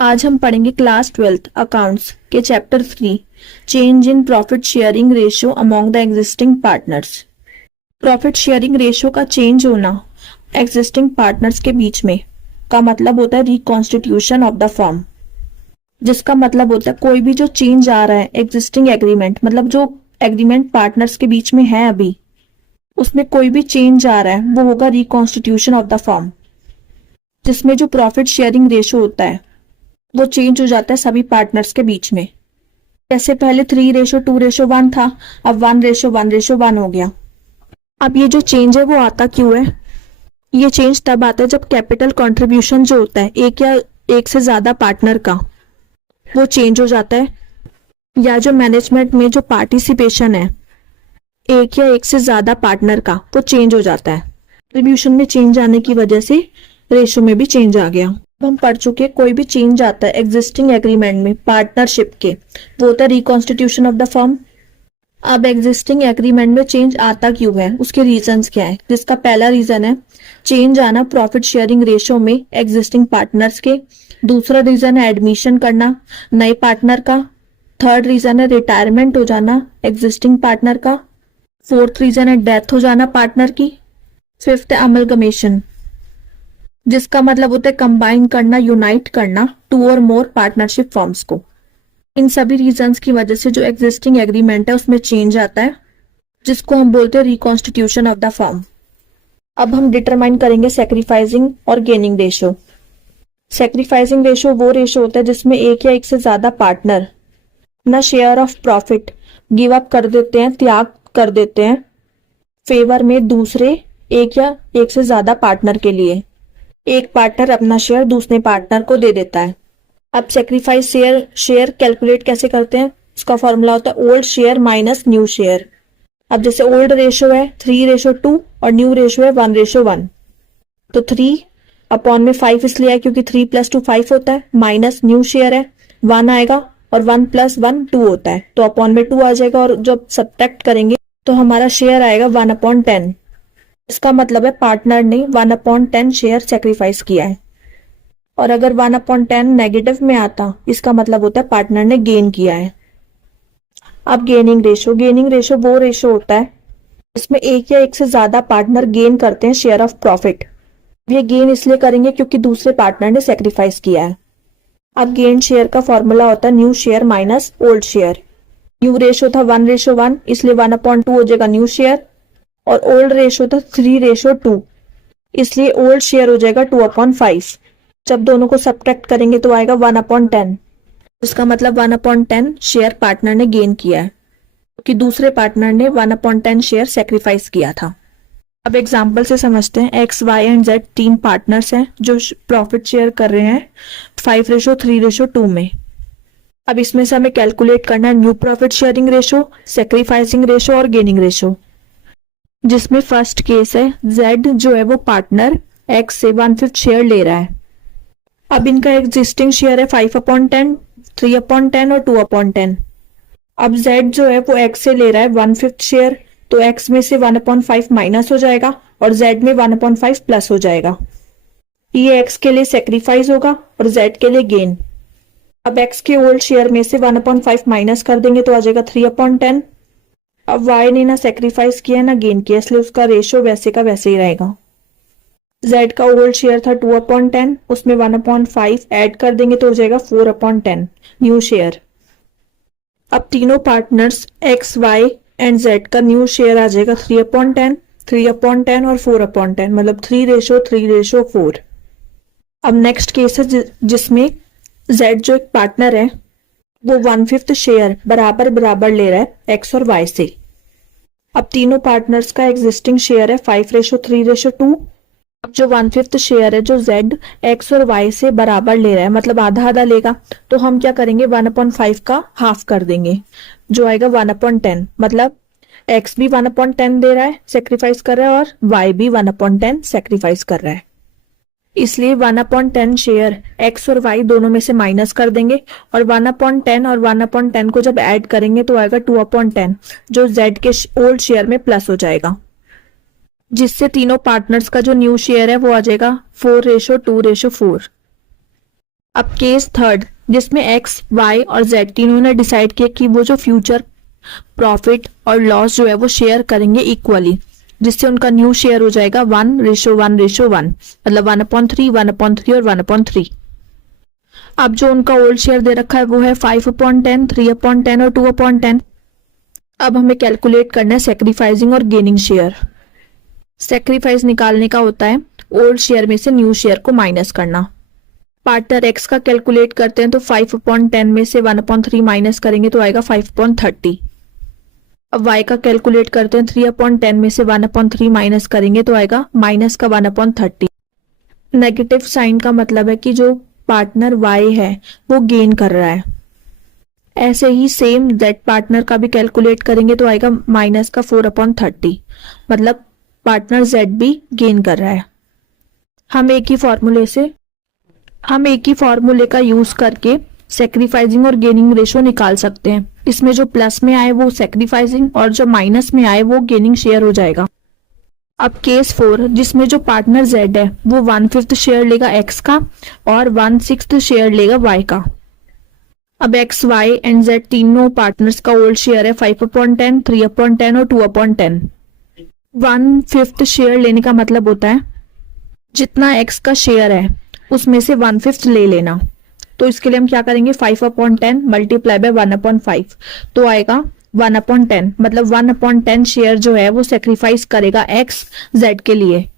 आज हम पढ़ेंगे क्लास 12th अकाउंट्स के chapter 3 change in profit sharing ratio among the existing partners. Profit sharing ratio का change होना एग्जिस्टिंग पार्टनर्स के बीच में का मतलब होता है रिकॉन्स्टिट्यूशन ऑफ द फर्म, जिसका मतलब होता है कोई भी जो चेंज आ रहा है एग्जिस्टिंग एग्रीमेंट, मतलब जो एग्रीमेंट पार्टनर्स के बीच में है अभी, उसमें कोई भी चेंज आ रहा है वो होगा रिकॉन्स्टिट्यूशन ऑफ द फर्म, जिसमें जो प्रॉफिट शेयरिंग रेशियो होता है वो चेंज हो जाता है सभी पार्टनर्स के बीच में। जैसे पहले 3:2:1 था, अब 1:1:1 हो गया। अब ये जो चेंज है वो आता क्यों है? ये चेंज तब आता है जब कैपिटल कंट्रीब्यूशन जो होता है एक या एक से ज्यादा पार्टनर का, वो चेंज हो जाता है, या जो मैनेजमेंट में जो पार्टिसिपेशन है एक या एक से ज्यादा पार्टनर का, वो चेंज हो जाता है। कंट्रीब्यूशन में चेंज आने की वजह से रेशो में भी चेंज आ गया। हम पढ़ चुके कोई भी चेंज आता है एग्जिस्टिंग एग्रीमेंट में पार्टनरशिप के, वो होता है रिकॉन्स्टिट्यूशन ऑफ द फर्म। अब एग्जिस्टिंग एग्रीमेंट में चेंज आता क्यों है, उसके रीजंस क्या है? जिसका पहला रीजन है चेंज आना प्रॉफिट शेयरिंग रेशो में एग्जिस्टिंग पार्टनर्स के। दूसरा रीजन है एडमिशन करना नए पार्टनर का। थर्ड रीजन है रिटायरमेंट हो जाना एग्जिस्टिंग पार्टनर का। फोर्थ रीजन है डेथ हो जाना पार्टनर की। फिफ्थ है अमलगमेशन, जिसका मतलब होता है कंबाइन करना, यूनाइट करना टू और मोर पार्टनरशिप फॉर्म्स को। इन सभी रीजंस की वजह से जो एग्जिस्टिंग एग्रीमेंट है उसमें चेंज आता है, जिसको हम बोलते हैं रिकॉन्स्टिट्यूशन ऑफ द फर्म। अब हम डिटरमाइन करेंगे सैक्रिफाइसिंग और गेनिंग रेशो। सैक्रिफाइसिंग रेशो वो रेशो होता है जिसमें एक या एक से ज्यादा पार्टनर अपना share of profit give up कर देते हैं, त्याग कर देते हैं फेवर में दूसरे एक या एक से ज्यादा पार्टनर के लिए। एक पार्टनर अपना शेयर दूसरे पार्टनर को दे देता है। अब सेक्रीफाइस शेयर कैलकुलेट कैसे करते हैं? उसका फॉर्मूला होता है old share minus new share. अब जैसे ओल्ड रेशो है 3:2 और न्यू रेशो है 1:1, तो 3/5 इसलिए है क्योंकि 3 + 2 5 होता है, माइनस न्यू शेयर है 1 आएगा और 1 + 1 2 होता है, तो अपॉन में 2 आ जाएगा और जब सब्ट्रैक्ट करेंगे तो हमारा शेयर आएगा 1/10। इसका मतलब है पार्टनर ने 1/10 शेयर सेक्रीफाइस किया है। और अगर 1/10 नेगेटिव में आता, इसका मतलब होता है पार्टनर ने गेन किया है। अब गेनिंग रेशो वो रेशो होता है इसमें एक या एक से ज्यादा पार्टनर गेन करते हैं शेयर ऑफ प्रॉफिट। ये गेन इसलिए करेंगे क्योंकि दूसरे पार्टनर ने सेक्रीफाइस किया है। अब गेन शेयर का फॉर्मूला होता है new share minus old share. New ratio था 1:1, इसलिए 1/2 हो जाएगा न्यू शेयर, और ओल्ड रेशो था 3:2, इसलिए ओल्ड शेयर हो जाएगा 2/5। जब दोनों को सब्ट्रैक्ट करेंगे तो आएगा 1/10। इसका मतलब 1/10 शेयर पार्टनर ने गेन किया है क्योंकि दूसरे पार्टनर ने 1/10 शेयर सेक्रीफाइस किया था। अब एग्जाम्पल से समझते हैं। X, Y and Z 3 partners हैं जो प्रॉफिट शेयर कर रहे हैं 5:3:2 में। अब इसमें से हमें कैलकुलेट करना है new profit sharing ratio, sacrificing ratio और गेनिंग रेशो। जिसमें फर्स्ट केस है जेड जो है वो पार्टनर एक्स से 1/5 शेयर ले रहा है। अब इनका एग्जिस्टिंग शेयर है 5/10, 3/10 और 2/10। अब जेड जो है वो एक्स से ले रहा है 1/5 शेयर, तो एक्स में से 1/5 माइनस हो जाएगा और जेड में 1/5 प्लस हो जाएगा। ये एक्स के लिए सेक्रीफाइस होगा और जेड के लिए गेन। अब एक्स के ओल्ड शेयर में से 1/5 माइनस कर देंगे तो आ जाएगा 3/10। अब वाई ने ना सेक्रीफाइस किया ना गेन किया, इसलिए उसका रेशो वैसे का वैसे ही रहेगा। जेड का ओल्ड शेयर था 2/10, उसमें 1/5 ऐड कर देंगे तो हो जाएगा 4/10 न्यू शेयर। अब तीनों partners X, Y and Z का न्यू शेयर आ जाएगा 3/10, 3/10 और 4/10, मतलब 3:3:4। अब नेक्स्ट केस है जिसमें जेड जो एक पार्टनर है वो 1/5 शेयर बराबर बराबर ले रहा है एक्स और वाई से। अब तीनों पार्टनर्स का एग्जिस्टिंग शेयर है 5:3:2। अब जो 1/5 शेयर है जो जेड एक्स और वाई से बराबर ले रहा है, मतलब आधा आधा लेगा, तो हम क्या करेंगे 1/5 का हाफ कर देंगे जो आएगा 1/10। मतलब एक्स भी 1/10 दे रहा है, सेक्रीफाइस कर रहा है, और वाई भी 1/10 सेक्रीफाइस कर रहा है। इसलिए 1/10 शेयर एक्स और वाई दोनों में से माइनस कर देंगे और 1/10 और 1/10 को जब ऐड करेंगे तो आएगा 2/10 जो जेड के ओल्ड शेयर में प्लस हो जाएगा, जिससे तीनों पार्टनर्स का जो न्यू शेयर है वो आ जाएगा 4:2:4। अब केस थर्ड, जिसमें एक्स, वाई और जेड तीनों ने डिसाइड किया कि वो जो फ्यूचर प्रॉफिट और लॉस जो है वो शेयर करेंगे इक्वली, जिससे उनका न्यू शेयर हो जाएगा 1:1:1, मतलब 1/3, 1/3 और 1/3। अब जो उनका ओल्ड शेयर दे रखा है वो है 5/10, 3/10 और 2/10। अब हमें कैलकुलेट करना है सेक्रीफाइसिंग और गेनिंग शेयर। सेक्रीफाइस निकालने का होता है ओल्ड शेयर में से न्यू शेयर को माइनस करना। पार्टनर एक्स का कैलकुलेट करते हैं तो 5/10 में से 1/3 माइनस करेंगे तो आएगा 5/30। अब y का कैलकुलेट करते हैं 3/10 में से 1/3 माइनस करेंगे तो आएगा माइनस का 1/30। नेगेटिव साइन का मतलब है कि जो पार्टनर y है वो गेन कर रहा है। ऐसे ही सेम z पार्टनर का भी कैलकुलेट करेंगे तो आएगा माइनस का 4/30, मतलब पार्टनर z भी गेन कर रहा है। हम एक ही फॉर्मूले का यूज करके सेक्रीफाइसिंग और गेनिंग रेशो निकाल सकते हैं। इसमें जो प्लस में आए वो सेक्रीफाइसिंग और जो माइनस में आए वो गेनिंग शेयर हो जाएगा। अब केस 4, जिसमें जो पार्टनर Z है वो 1/5 शेयर लेगा X का और 1/6 शेयर लेगा Y का। अब X, Y एंड Z तीनों पार्टनर्स का ओल्ड शेयर है 5/10, 3/10 और 2/10। 1/5 शेयर लेने का मतलब होता है जितना X का शेयर है उसमें से 1/5 ले लेना। तो इसके लिए हम क्या करेंगे, 5/10 मल्टीप्लाई बाय 1/5 तो आएगा 1/10, मतलब 1/10 शेयर जो है वो सेक्रीफाइस करेगा X Z के लिए।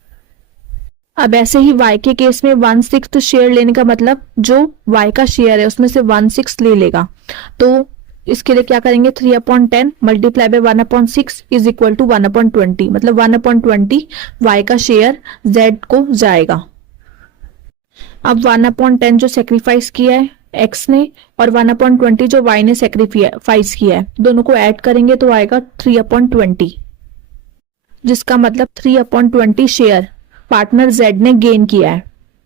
अब ऐसे ही Y के केस में 1/6 शेयर लेने का मतलब जो Y का शेयर है उसमें से 1/6 ले लेगा। तो इसके लिए क्या करेंगे, 3/10 multiply by 1/6 is equal to 1/20, मतलब 1/20 Y का शेयर Z को जाएगा। अब 1/10 जो सेक्रीफाइस किया है X ने और 1/20 जो Y ने सेक्रीफाइस किया है, दोनों को ऐड करेंगे तो आएगा 3/20, जिसका मतलब 3/20 शेयर पार्टनर Z ने गेन किया है।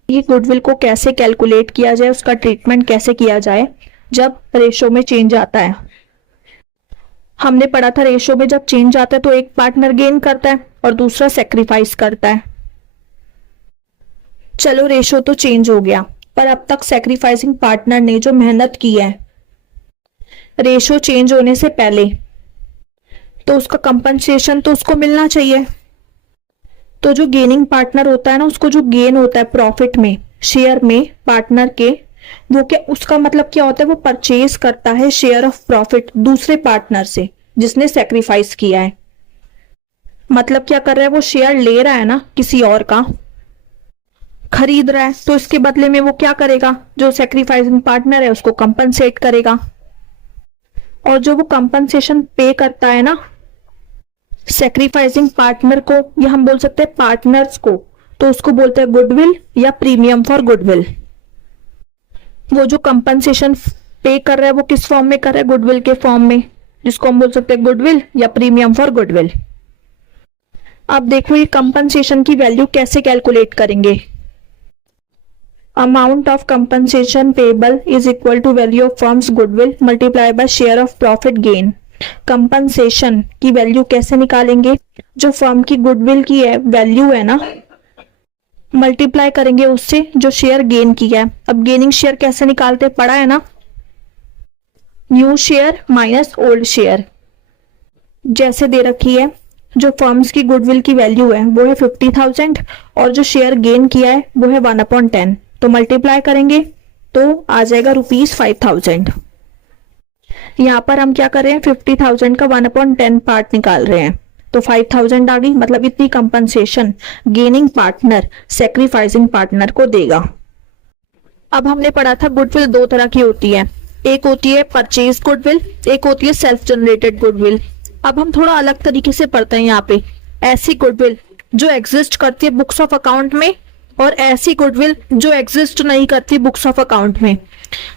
ये गुडविल को कैसे कैलकुलेट किया जाए, उसका ट्रीटमेंट कैसे किया जाए जब रेशो में चेंज आता है। हमने पढ़ा था रेशो में जब चेंज आता है तो एक पार्टनर गेन करता है और दूसरा सेक्रीफाइस करता है। चलो रेशो तो चेंज हो गया, पर अब तक सेक्रीफाइसिंग पार्टनर ने जो मेहनत की है रेशो चेंज होने से पहले, तो उसका कंपनसेशन तो उसको मिलना चाहिए। तो जो गेनिंग पार्टनर होता है ना, उसको जो गेन होता है प्रॉफिट में, शेयर में पार्टनर के, वो क्या, उसका मतलब क्या होता है, वो परचेज करता है शेयर ऑफ प्रॉफिट दूसरे पार्टनर से जिसने सेक्रीफाइस किया है। मतलब क्या कर रहा है, वो शेयर ले रहा है ना किसी और का, खरीद रहा है, तो इसके बदले में वो क्या करेगा, जो सेक्रीफाइसिंग पार्टनर है उसको कंपनसेट करेगा। और जो वो कंपनसेशन पे करता है ना सेक्रीफाइसिंग पार्टनर को, या हम बोल सकते हैं पार्टनर्स को, तो उसको बोलते हैं गुडविल या प्रीमियम फॉर गुडविल। वो जो कंपनसेशन पे कर रहा है वो किस फॉर्म में कर रहा है, गुडविल के फॉर्म में, जिसको हम बोल सकते हैं गुडविल या प्रीमियम फॉर गुडविल। अब देखो ये कंपनसेशन की वैल्यू कैसे कैलकुलेट करेंगे। Amount of compensation payable is equal to value of firm's goodwill multiplied by share of profit gain। Compensation की वैल्यू कैसे निकालेंगे, जो फर्म की गुडविल की है वैल्यू है ना, मल्टीप्लाई करेंगे उससे जो शेयर गेन किया है। अब गेनिंग शेयर कैसे निकालते, पढ़ा है ना, new share minus old share. जैसे दे रखी है, जो फर्म्स की गुडविल की वैल्यू है वो है 50,000 और जो शेयर गेन किया है वो है 1/10, तो मल्टीप्लाई करेंगे तो आ जाएगा ₹5,000। यहाँ पर हम क्या कर रहे हैं, 50,000 का 1/10 पार्ट निकाल रहे हैं, तो 5,000 आ गई, मतलब इतनी compensation gaining partner sacrificing partner को देगा। अब हमने पढ़ा था गुडविल दो तरह की होती है, एक होती है परचेज गुडविल, एक होती है सेल्फ जनरेटेड गुडविल। अब हम थोड़ा अलग तरीके से पढ़ते हैं यहाँ पे, ऐसी गुडविल जो एग्जिस्ट करती है बुक्स ऑफ अकाउंट में और ऐसी गुडविल जो एग्जिस्ट नहीं करती बुक्स ऑफ अकाउंट में।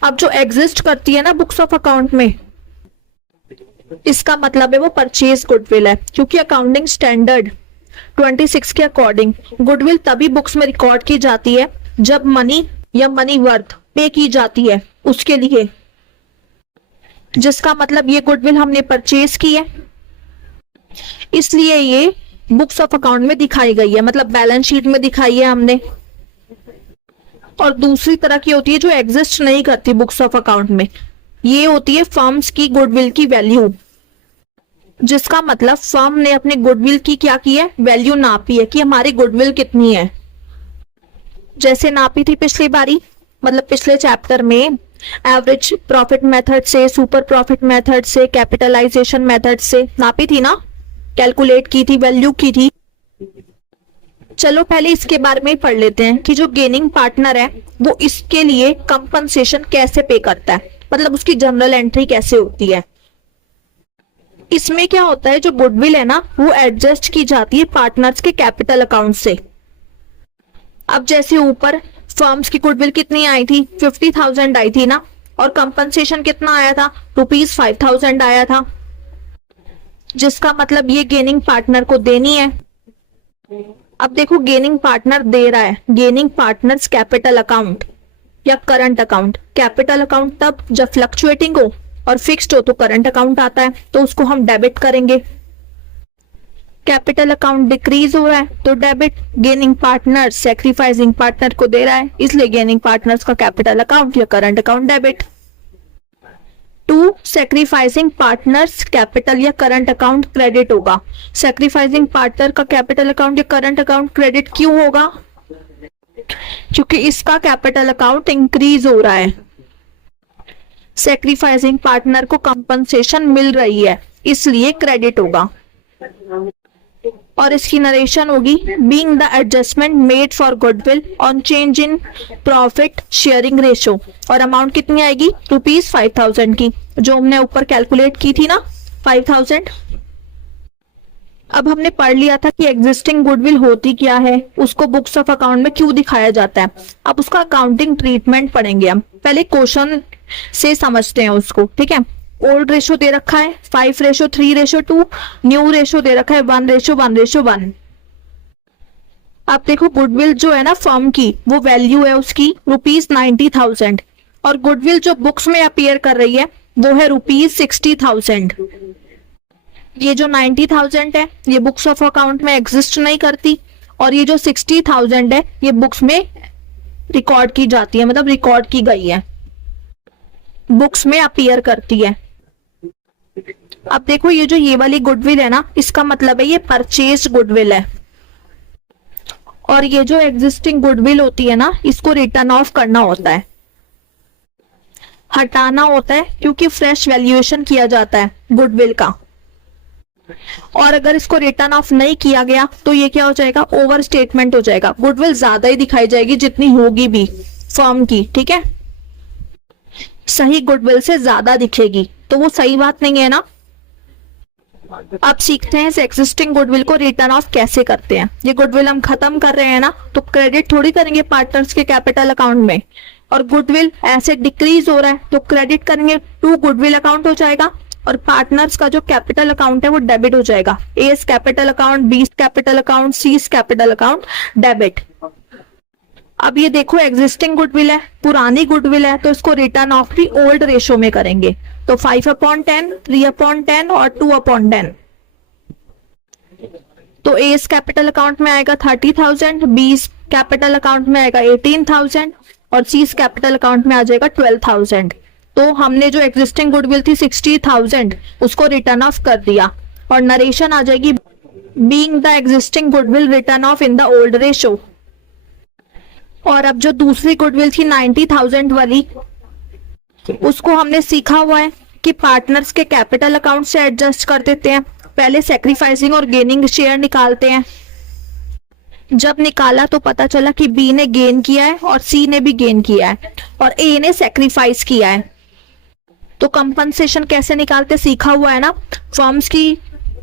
अब जो एग्जिस्ट करती है ना बुक्स ऑफ अकाउंट में, इसका मतलब है वो परचेज गुडविल है, क्योंकि अकाउंटिंग स्टैंडर्ड 26 के अकॉर्डिंग गुडविल तभी बुक्स में रिकॉर्ड की जाती है जब मनी या मनी वर्थ पे की जाती है उसके लिए, जिसका मतलब ये गुडविल हमने परचेज की है, इसलिए ये बुक्स ऑफ अकाउंट में दिखाई गई है, मतलब बैलेंस शीट में दिखाई है हमने। और दूसरी तरह की होती है जो एग्जिस्ट नहीं करती बुक्स ऑफ अकाउंट में, ये होती है फर्म्स की गुडविल की वैल्यू, जिसका मतलब फर्म ने अपने गुडविल की क्या की है, वैल्यू नापी है कि हमारी गुडविल कितनी है। जैसे नापी थी पिछली बारी, मतलब पिछले चैप्टर में एवरेज प्रॉफिट मेथड से, सुपर प्रॉफिट मेथड से, कैपिटलाइजेशन मेथड से नापी थी ना, कैलकुलेट की थी, वैल्यू की थी। चलो पहले इसके बारे में पढ़ लेते हैं कि जो गेनिंग पार्टनर है वो इसके लिए कंपनसेशन कैसे पे करता है, मतलब उसकी जनरल एंट्री कैसे होती है। इसमें क्या होता है, जो गुडविल है ना वो एडजस्ट की जाती है पार्टनर्स के कैपिटल अकाउंट से। अब जैसे ऊपर फर्म्स की गुडविल कितनी आई थी, 50,000 आई थी ना, और कंपनसेशन कितना आया था, ₹5,000 आया था, जिसका मतलब ये गेनिंग पार्टनर को देनी है। अब देखो गेनिंग पार्टनर दे रहा है, गेनिंग पार्टनर्स कैपिटल अकाउंट या करंट अकाउंट। कैपिटल अकाउंट तब जब फ्लक्चुएटिंग हो और फिक्स्ड हो तो करंट अकाउंट आता है, तो उसको हम डेबिट करेंगे। कैपिटल अकाउंट डिक्रीज हो रहा है तो debit. Gaining partner sacrificing partner को दे रहा है, इसलिए गेनिंग पार्टनर्स का कैपिटल अकाउंट या current account debit. To sacrificing partners capital या करंट अकाउंट क्रेडिट होगा। सैक्रिफाइसिंग पार्टनर का कैपिटल अकाउंट या करंट अकाउंट क्रेडिट क्यों होगा, क्योंकि इसका कैपिटल अकाउंट इंक्रीज हो रहा है। सैक्रिफाइसिंग पार्टनर को कंपनसेशन मिल रही है, इसलिए क्रेडिट होगा। और इसकी नरेशन होगी, being the adjustment made for goodwill on change in profit sharing ratio. और अमाउंट कितनी आएगी, ₹5,000 की, जो हमने ऊपर कैलकुलेट की थी ना, 5,000। अब हमने पढ़ लिया था कि एग्जिस्टिंग गुडविल होती क्या है, उसको बुक्स ऑफ अकाउंट में क्यों दिखाया जाता है। अब उसका अकाउंटिंग ट्रीटमेंट पढ़ेंगे हम, पहले क्वेश्चन से समझते हैं उसको, ठीक है। ओल्ड रेशो दे रखा है 5:3:2, न्यू रेशो दे रखा है 1:1:1। अब देखो गुडविल जो है ना फर्म की, वो वैल्यू है उसकी ₹90,000, और गुडविल जो बुक्स में अपीयर कर रही है वो है ₹60,000। ये जो 90,000 है ये बुक्स ऑफ अकाउंट में एग्जिस्ट नहीं करती, और ये जो 60,000 है ये बुक्स में रिकॉर्ड की जाती है, मतलब रिकॉर्ड की गई है, बुक्स में अपीयर करती है। अब देखो ये जो ये वाली गुडविल है ना, इसका मतलब है ये परचेज गुडविल है, और ये जो एग्जिस्टिंग गुडविल होती है ना, इसको रिटर्न ऑफ करना होता है, हटाना होता है, क्योंकि फ्रेश वैल्यूएशन किया जाता है गुडविल का। और अगर इसको रिटर्न ऑफ नहीं किया गया तो ये क्या हो जाएगा, ओवर स्टेटमेंट हो जाएगा, गुडविल ज्यादा ही दिखाई जाएगी जितनी होगी भी फर्म की, ठीक है। सही गुडविल से ज्यादा दिखेगी, तो वो सही बात नहीं है ना। अब सीखते हैं इस एग्जिस्टिंग गुडविल को रिटर्न ऑफ कैसे करते हैं। ये गुडविल हम खत्म कर रहे हैं ना, तो क्रेडिट थोड़ी करेंगे पार्टनर्स के कैपिटल अकाउंट में, और गुडविल ऐसे डिक्रीज हो रहा है तो क्रेडिट करेंगे टू गुडविल अकाउंट हो जाएगा, और पार्टनर्स का जो कैपिटल अकाउंट है वो डेबिट हो जाएगा। A capital account, B capital account, C capital account debit. अब ये देखो एग्जिस्टिंग गुडविल है, पुरानी गुडविल है, तो इसको रिटर्न ऑफ भी ओल्ड रेशो में करेंगे, तो 5/10, 3/10 और 2/10। तो ए कैपिटल अकाउंट में आएगा 30,000, बी कैपिटल अकाउंट में आएगा 18,000, और सी कैपिटल अकाउंट में आ जाएगा 12,000। तो हमने जो एग्जिस्टिंग गुडविल थी 60,000 उसको रिटर्न ऑफ कर दिया, और नरेशन आ जाएगी, being the existing goodwill return of in the old ratio. और अब जो दूसरी गुडविल थी 90,000 वाली, उसको हमने सीखा हुआ है कि पार्टनर्स के कैपिटल अकाउंट से एडजस्ट कर देते हैं। पहले सैक्रिफाइसिंग और गेनिंग शेयर निकालते हैं, जब निकाला तो पता चला कि बी ने गेन किया है और सी ने भी गेन किया है, और ए ने सैक्रिफाइस किया है। तो कंपनसेशन कैसे निकालते सीखा हुआ है ना, फर्म्स की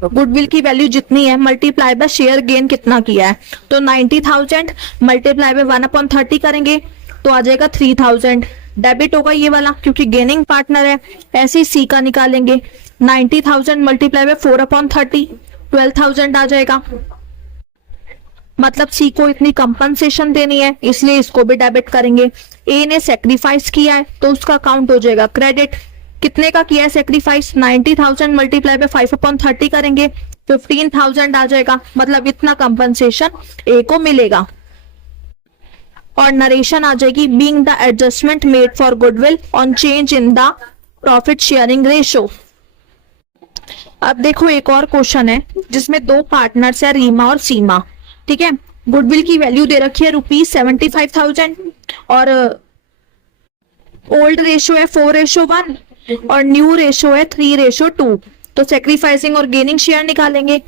गुडविल की वैल्यू जितनी है मल्टीप्लाई बाय शेयर गेन कितना किया है, तो 90,000 मल्टीप्लाई बाय 1/30 करेंगे तो आ जाएगा 3,000, डेबिट होगा ये वाला क्योंकि गेनिंग पार्टनर है। ऐसे ही सी का निकालेंगे, 90,000 मल्टीप्लाई बाय 4/30, 12,000 आ जाएगा, मतलब सी को इतनी कंपनसेशन देनी है, इसलिए इसको भी डेबिट करेंगे। ए ने सेक्रीफाइस किया है तो उसका अकाउंट हो जाएगा क्रेडिट। कितने का किया है सेक्रीफाइस, 90,000 मल्टीप्लाई बाय 5/30 करेंगे, 15,000 आ जाएगा, मतलब इतना कंपनसेशन ए को मिलेगा। और नरेशन आ जाएगी being the adjustment made for goodwill on change in the profit sharing ratio. अब देखो एक और क्वेश्चन है जिसमें दो पार्टनर्स है रीमा और सीमा, ठीक है। गुडविल की वैल्यू दे रखी है ₹75,000 और ओल्ड रेशो है 4:1 और न्यू रेशो है 3:2। तो सेक्रीफाइसिंग और गेनिंग शेयर निकालेंगे।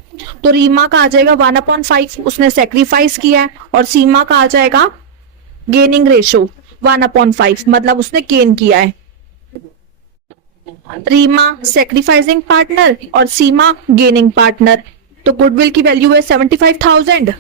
तो रीमा का आ जाएगा 1/5, उसने सेक्रीफाइस किया है, और सीमा का आ जाएगा गेनिंग रेशो 1/5, मतलब उसने गेन किया है। रीमा सेक्रीफाइसिंग पार्टनर और सीमा गेनिंग पार्टनर। तो गुडविल की वैल्यू है 75,000।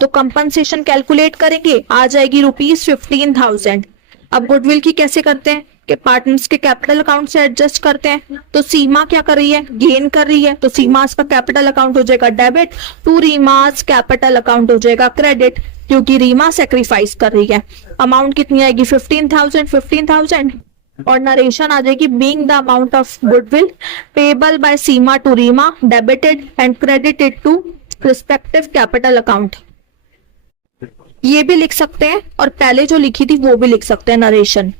तो कंपनसेशन कैलकुलेट करेंगे, आ जाएगी ₹15,000। अब गुडविल की कैसे करते हैं कि पार्टनर्स के कैपिटल अकाउंट से एडजस्ट करते हैं। तो सीमा क्या कर रही है, गेन कर रही है, तो सीमास का कैपिटल अकाउंट हो जाएगा डेबिट, टू रीमास कैपिटल अकाउंट हो जाएगा क्रेडिट, क्योंकि रीमा सेक्रीफाइस कर रही है। अमाउंट कितनी आएगी 15,000 और नरेशन आ जाएगी being the amount of goodwill payable by Seema to Reema debited and credited to respective capital account. ये भी लिख सकते हैं और पहले जो लिखी थी वो भी लिख सकते हैं नरेशन।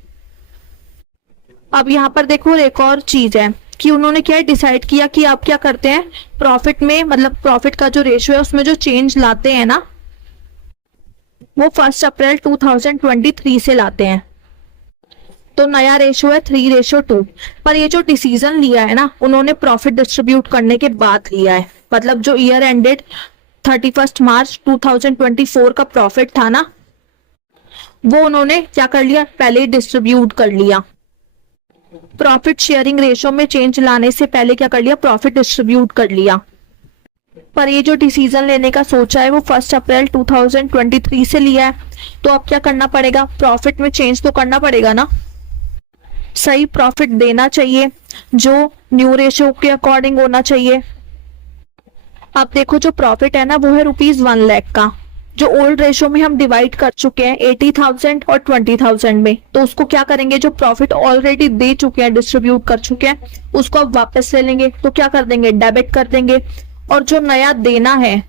अब यहाँ पर देखो एक और चीज है कि उन्होंने क्या डिसाइड किया कि आप क्या करते हैं प्रॉफिट में, मतलब प्रॉफिट का जो रेशो है उसमें जो चेंज लाते हैं ना वो 1 अप्रैल 2023 से लाते हैं। तो नया रेशो है 3:2। पर ये जो डिसीजन लिया है ना उन्होंने प्रॉफिट डिस्ट्रीब्यूट करने के बाद लिया है, मतलब जो ईयर एंडेड 31 मार्च 2024 का प्रॉफिट था ना वो उन्होंने क्या कर लिया, पहले डिस्ट्रीब्यूट कर लिया। प्रॉफिट शेयरिंग रेशो में चेंज लाने से पहले क्या कर लिया, प्रॉफिट डिस्ट्रीब्यूट कर लिया। पर ये जो डिसीजन लेने का सोचा है वो 1 अप्रैल 2023 से लिया है। तो अब क्या करना पड़ेगा, प्रॉफिट में चेंज तो करना पड़ेगा ना, सही प्रॉफिट देना चाहिए जो न्यू रेशो के अकॉर्डिंग होना चाहिए। अब देखो जो प्रॉफिट है ना वो है ₹1 लाख का, जो ओल्ड रेशो में हम डिवाइड कर चुके हैं 80,000 और 20,000 में। तो उसको क्या करेंगे, जो प्रॉफिट ऑलरेडी दे चुके हैं, डिस्ट्रीब्यूट कर चुके हैं, उसको अब वापस ले लेंगे। तो क्या कर देंगे, डेबिट कर देंगे। और जो नया देना है,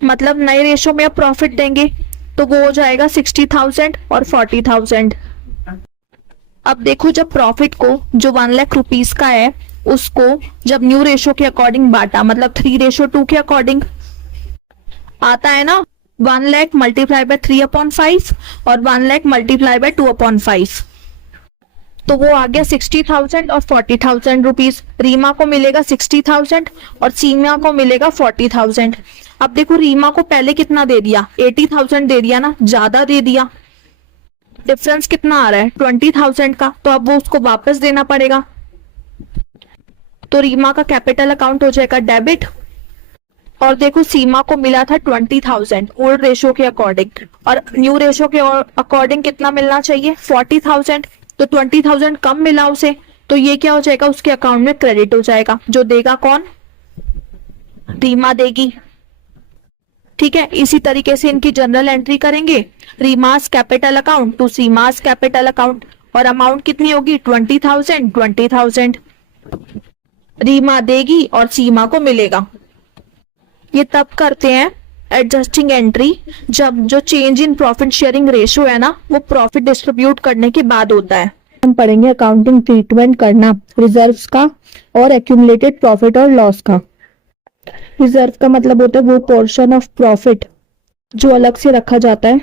मतलब नए रेशो में अब प्रॉफिट देंगे तो वो हो जाएगा 60,000 और 40,000। अब देखो जब प्रॉफिट को जो 1 लाख रुपीस का है उसको जब न्यू रेशो के अकॉर्डिंग बांटा, मतलब 3:2 के अकॉर्डिंग आता है ना, 1 लाख मल्टीप्लाई बाय 3/5 और 1 लाख मल्टीप्लाई बाय 2/5। तो वो आ गया 60,000 और 40,000 रुपीज। रीमा को मिलेगा 60,000 और सीमा को मिलेगा 40,000। अब देखो रीमा को पहले कितना दे दिया, 80,000 दे दिया ना, ज्यादा दे दिया। डिफरेंस कितना आ रहा है 20,000 का, तो अब वो उसको वापस देना पड़ेगा। तो रीमा का कैपिटल अकाउंट हो जाएगा डेबिट। और देखो सीमा को मिला था 20,000 ओल्ड रेशो के अकॉर्डिंग, और न्यू रेशो के अकॉर्डिंग कितना मिलना चाहिए 40,000। तो 20,000 कम मिला उसे, तो ये क्या हो जाएगा, उसके अकाउंट में क्रेडिट हो जाएगा। जो देगा कौन, रीमा देगी। ठीक है, इसी तरीके से इनकी जनरल एंट्री करेंगे, Rima's capital account to Seema's capital account, और अमाउंट कितनी होगी 20,000 रीमा देगी और सीमा को मिलेगा। ये तब करते हैं एडजस्टिंग एंट्री जब जो change in profit sharing ratio है ना वो प्रॉफिट डिस्ट्रीब्यूट करने के बाद होता है। हम पढ़ेंगे अकाउंटिंग ट्रीटमेंट करना रिजर्व्स का और एक्यूमुलेटेड प्रॉफिट और लॉस का। रिजर्व का मतलब होता है वो पोर्शन ऑफ प्रॉफिट जो अलग से रखा जाता है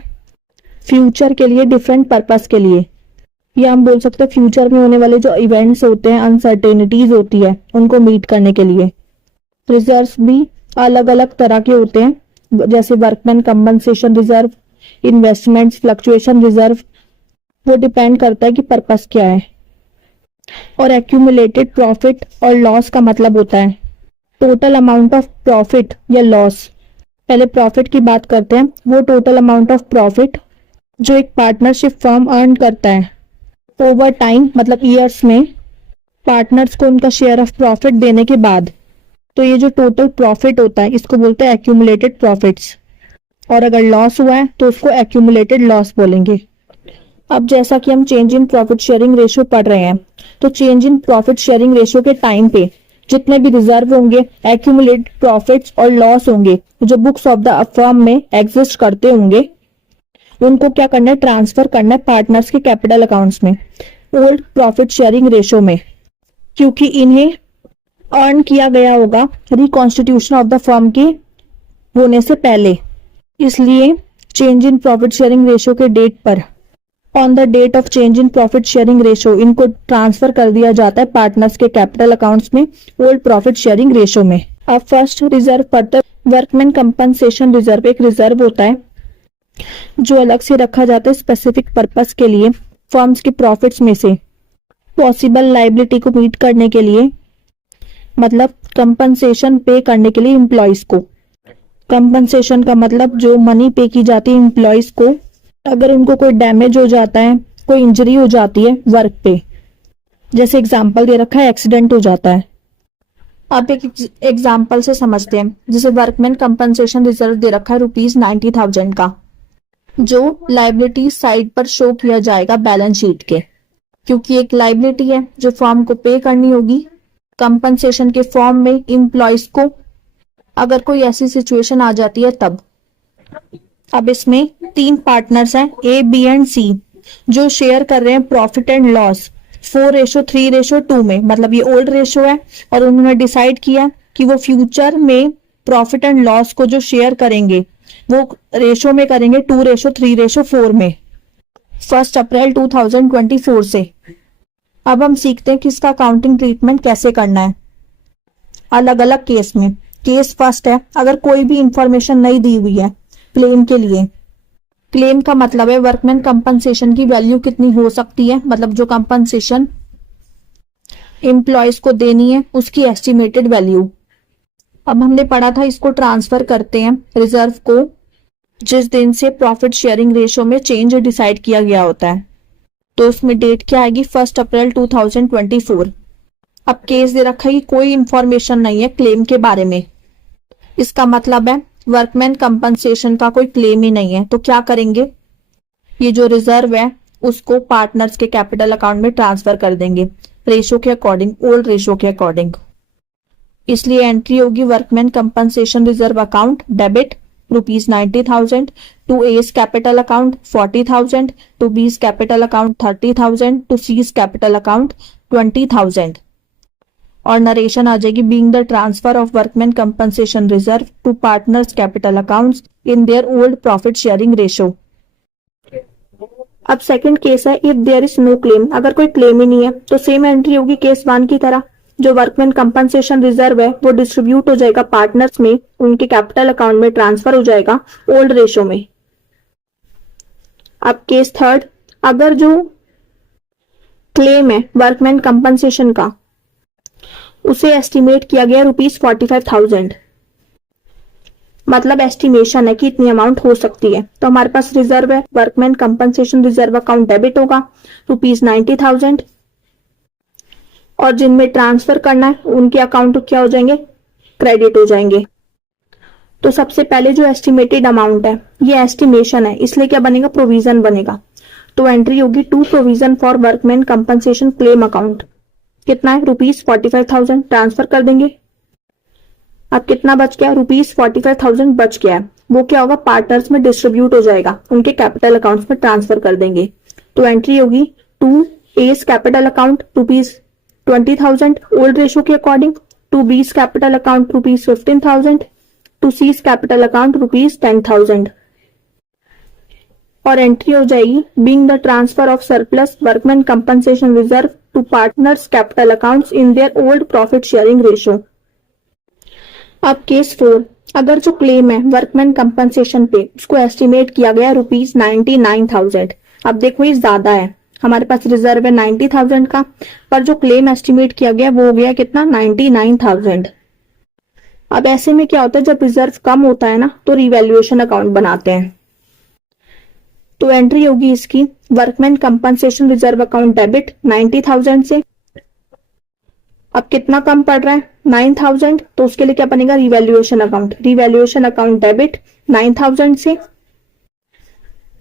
फ्यूचर के लिए, डिफरेंट पर्पस के लिए, या हम बोल सकते हैं फ्यूचर में होने वाले जो इवेंट्स होते हैं, अनसर्टेनिटीज होती है, उनको मीट करने के लिए। रिजर्व्स भी अलग अलग तरह के होते हैं, जैसे workman compensation reserve, investments fluctuation reserve, वो डिपेंड करता है कि पर्पस क्या है। और एक्यूमुलेटेड प्रॉफिट और लॉस का मतलब होता है टोटल अमाउंट ऑफ प्रॉफिट या लॉस। पहले प्रॉफिट की बात करते हैं, वो टोटल अमाउंट ऑफ प्रॉफिट जो एक पार्टनरशिप फर्म अर्न करता है ओवर टाइम, मतलब ईयर्स में, पार्टनर्स को उनका शेयर ऑफ प्रॉफिट देने के बाद। तो ये जो टोटल प्रॉफिट होता है इसको बोलते हैं एक्यूमुलेटेड प्रॉफिट्स। और अगर लॉस हुआ है तो उसको एक्यूमुलेटेड लॉस बोलेंगे। अब जैसा कि हम change in profit sharing ratio पढ़ रहे हैं, तो change in profit sharing ratio के टाइम पे जितने भी रिजर्व होंगे, एक्यूमुलेटेड प्रॉफिट्स और लॉस होंगे जो बुक्स ऑफ द फर्म में एग्जिस्ट करते होंगे, उनको क्या करना है, ट्रांसफर करना है पार्टनर्स के कैपिटल अकाउंट्स में ओल्ड प्रॉफिट शेयरिंग रेशो में, क्योंकि इन्हें अर्न किया गया होगा रिकॉन्स्टिट्यूशन ऑफ द फर्म के होने से पहले। इसलिए change in profit sharing ratio के डेट पर, on the date of change in profit sharing ratio, इनको ट्रांसफर कर दिया जाता है पार्टनर्स के कैपिटल अकाउंट्स में ओल्ड प्रॉफिट शेयरिंग रेशो में। अब फर्स्ट रिजर्व पढ़ते, वर्कमैन कंपनसेशन रिजर्व एक रिजर्व होता है जो अलग से रखा जाता है स्पेसिफिक पर्पस के लिए फर्म्स के प्रॉफिट्स में से पॉसिबल लाइबिलिटी को मीट करने के लिए, मतलब कंपनसेशन पे करने के लिए एम्प्लॉयज को। कंपनसेशन का मतलब जो मनी पे की जाती है एम्प्लॉयज को अगर उनको कोई डैमेज हो जाता है, कोई इंजरी हो जाती है वर्क पे, जैसे एग्जांपल दे रखा है एक्सीडेंट हो जाता है। अब एक एग्जांपल से समझते हैं, जैसे वर्कमैन कंपनसेशन रिजर्व दे रखा है ₹90,000 का, जो लाइबिलिटी साइड पर शो किया जाएगा बैलेंस शीट के, क्योंकि एक लाइबिलिटी है जो फर्म को पे करनी होगी कंपनसेशन के फॉर्म में एम्प्लॉयज को, अगर कोई ऐसी सिचुएशन आ जाती है तब। अब इसमें 3 पार्टनर्स हैं ए, बी एंड सी, जो शेयर कर रहे हैं प्रॉफिट एंड लॉस 4:3:2 में, मतलब ये ओल्ड रेशो है और उन्होंने डिसाइड किया कि वो फ्यूचर में प्रॉफिट एंड लॉस को जो शेयर करेंगे वो रेशो में करेंगे 2:3:4 में 1 अप्रैल 2024 से। अब हम सीखते हैं कि इसका अकाउंटिंग ट्रीटमेंट कैसे करना है अलग अलग केस में। केस फर्स्ट है, अगर कोई भी इंफॉर्मेशन नहीं दी हुई है क्लेम के लिए। क्लेम का मतलब है वर्कमैन कंपनसेशन की वैल्यू कितनी हो सकती है, मतलब जो कंपनसेशन एम्प्लॉयज को देनी है उसकी एस्टिमेटेड वैल्यू। अब हमने पढ़ा था इसको ट्रांसफर करते हैं रिजर्व को जिस दिन से प्रॉफिट शेयरिंग रेशो में चेंज डिसाइड किया गया होता है, तो उसमें डेट क्या आएगी 1 अप्रैल 2024। अब केस दे रखा है कि कोई इंफॉर्मेशन नहीं है क्लेम के बारे में, इसका मतलब है वर्कमैन कंपनसेशन का कोई क्लेम ही नहीं है, तो क्या करेंगे, ये जो रिजर्व है उसको पार्टनर्स के कैपिटल अकाउंट में ट्रांसफर कर देंगे रेशो के अकॉर्डिंग, ओल्ड रेशो के अकॉर्डिंग। इसलिए एंट्री होगी workman compensation reserve account debit ₹90,000 to A's capital account 40,000 to b's capital account 30,000 to c's capital account 20,000। और नरेशन आ जाएगी being the transfer of workman compensation reserve to partners capital accounts in their old profit sharing ratio. अब second case है if there is no claim, अगर कोई claim ही नहीं है तो सेम एंट्री होगी केस 1 की तरह, जो वर्कमैन कंपनसेशन रिजर्व है वो डिस्ट्रीब्यूट हो जाएगा पार्टनर्स में, उनके कैपिटल अकाउंट में ट्रांसफर हो जाएगा ओल्ड रेशो में। अब केस थर्ड, अगर जो क्लेम है वर्कमैन कंपनसेशन का उसे एस्टिमेट किया गया ₹45,000, मतलब एस्टिमेशन है कि इतनी अमाउंट हो सकती है, तो हमारे पास रिजर्व है workman compensation reserve account debit होगा ₹90,000 और जिनमें ट्रांसफर करना है उनके अकाउंट क्या हो जाएंगे, क्रेडिट हो जाएंगे। तो सबसे पहले जो एस्टिमेटेड अमाउंट है ये एस्टिमेशन है, इसलिए क्या बनेगा, प्रोविजन बनेगा, तो एंट्री होगी to provision for workman compensation claim account. कितना है, ₹45,000 ट्रांसफर कर देंगे। अब कितना बच गया, ₹45,000 बच गया है, वो क्या होगा पार्टनर्स में डिस्ट्रीब्यूट हो जाएगा, उनके कैपिटल अकाउंट्स में ट्रांसफर कर देंगे। तो एंट्री होगी to A's capital account ₹20,000 old ratio के according, to b's capital account ₹15,000, to c's capital account ₹10,000। और एंट्री हो जाएगी being the transfer of surplus workman compensation reserve to partners capital accounts in their old profit sharing ratio. अब case 4, अगर जो claim है workman compensation पे उसको estimate किया गया ₹99,000। अब देखो ये ज्यादा है, हमारे पास रिजर्व है 90,000 का, पर जो क्लेम एस्टिमेट किया गया वो हो गया कितना, 99,000। अब ऐसे में क्या होता है, जब रिजर्व कम होता है ना तो रिवैल्यूएशन अकाउंट बनाते हैं, तो एंट्री होगी इसकी workman compensation reserve account debit 90,000 से। अब कितना कम पड़ रहा है, 9,000, तो उसके लिए क्या बनेगा, revaluation account, revaluation account debit 9,000 से,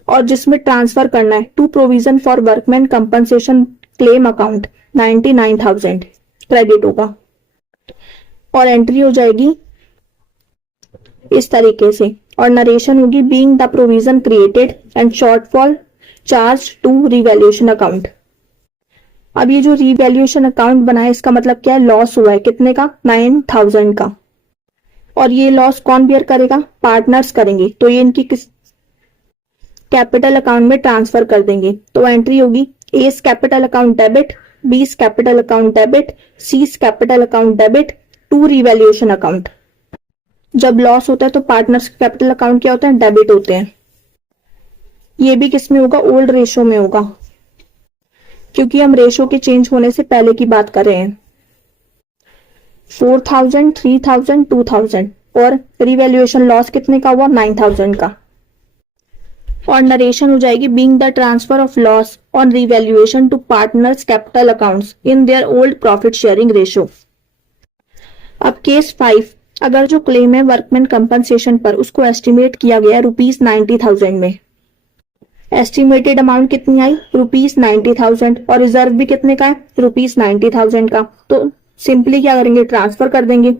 और जिसमें ट्रांसफर करना है to provision for workman compensation claim account 99,000 credit होगा। और एंट्री हो जाएगी इस तरीके से। और नरेशन होगी being the provision created and shortfall charge to revaluation account. अब ये जो रिवैल्यूएशन अकाउंट बना है इसका मतलब क्या है, लॉस हुआ है कितने का, 9,000 का। और ये लॉस कौन बियर करेगा, पार्टनर्स करेंगे। तो ये इनकी किस कैपिटल अकाउंट में ट्रांसफर कर देंगे। तो एंट्री होगी A's capital account debit, B's capital account debit, C's capital account debit to revaluation account. जब लॉस होता है तो पार्टनर्स कैपिटल अकाउंट क्या होते हैं, डेबिट होते हैं। ये भी किस में होगा, ओल्ड रेशो में होगा, क्योंकि हम रेशो के चेंज होने से पहले की बात कर रहे हैं। 4,000, 3,000, 2,000 और रिवैल्यूएशन लॉस कितने का हुआ, 9,000 का। और नरेशन हो जाएगी being the transfer of loss on revaluation to partners capital accounts in their old profit sharing ratio. अब केस 5, अगर जो क्लेम है वर्कमैन कंपनसेशन पर उसको एस्टिमेट किया गया ₹90,000 में। एस्टिमेटेड अमाउंट कितनी आई, ₹90,000 और रिजर्व भी कितने का है, ₹90,000 का। तो सिंपली क्या करेंगे, ट्रांसफर कर देंगे।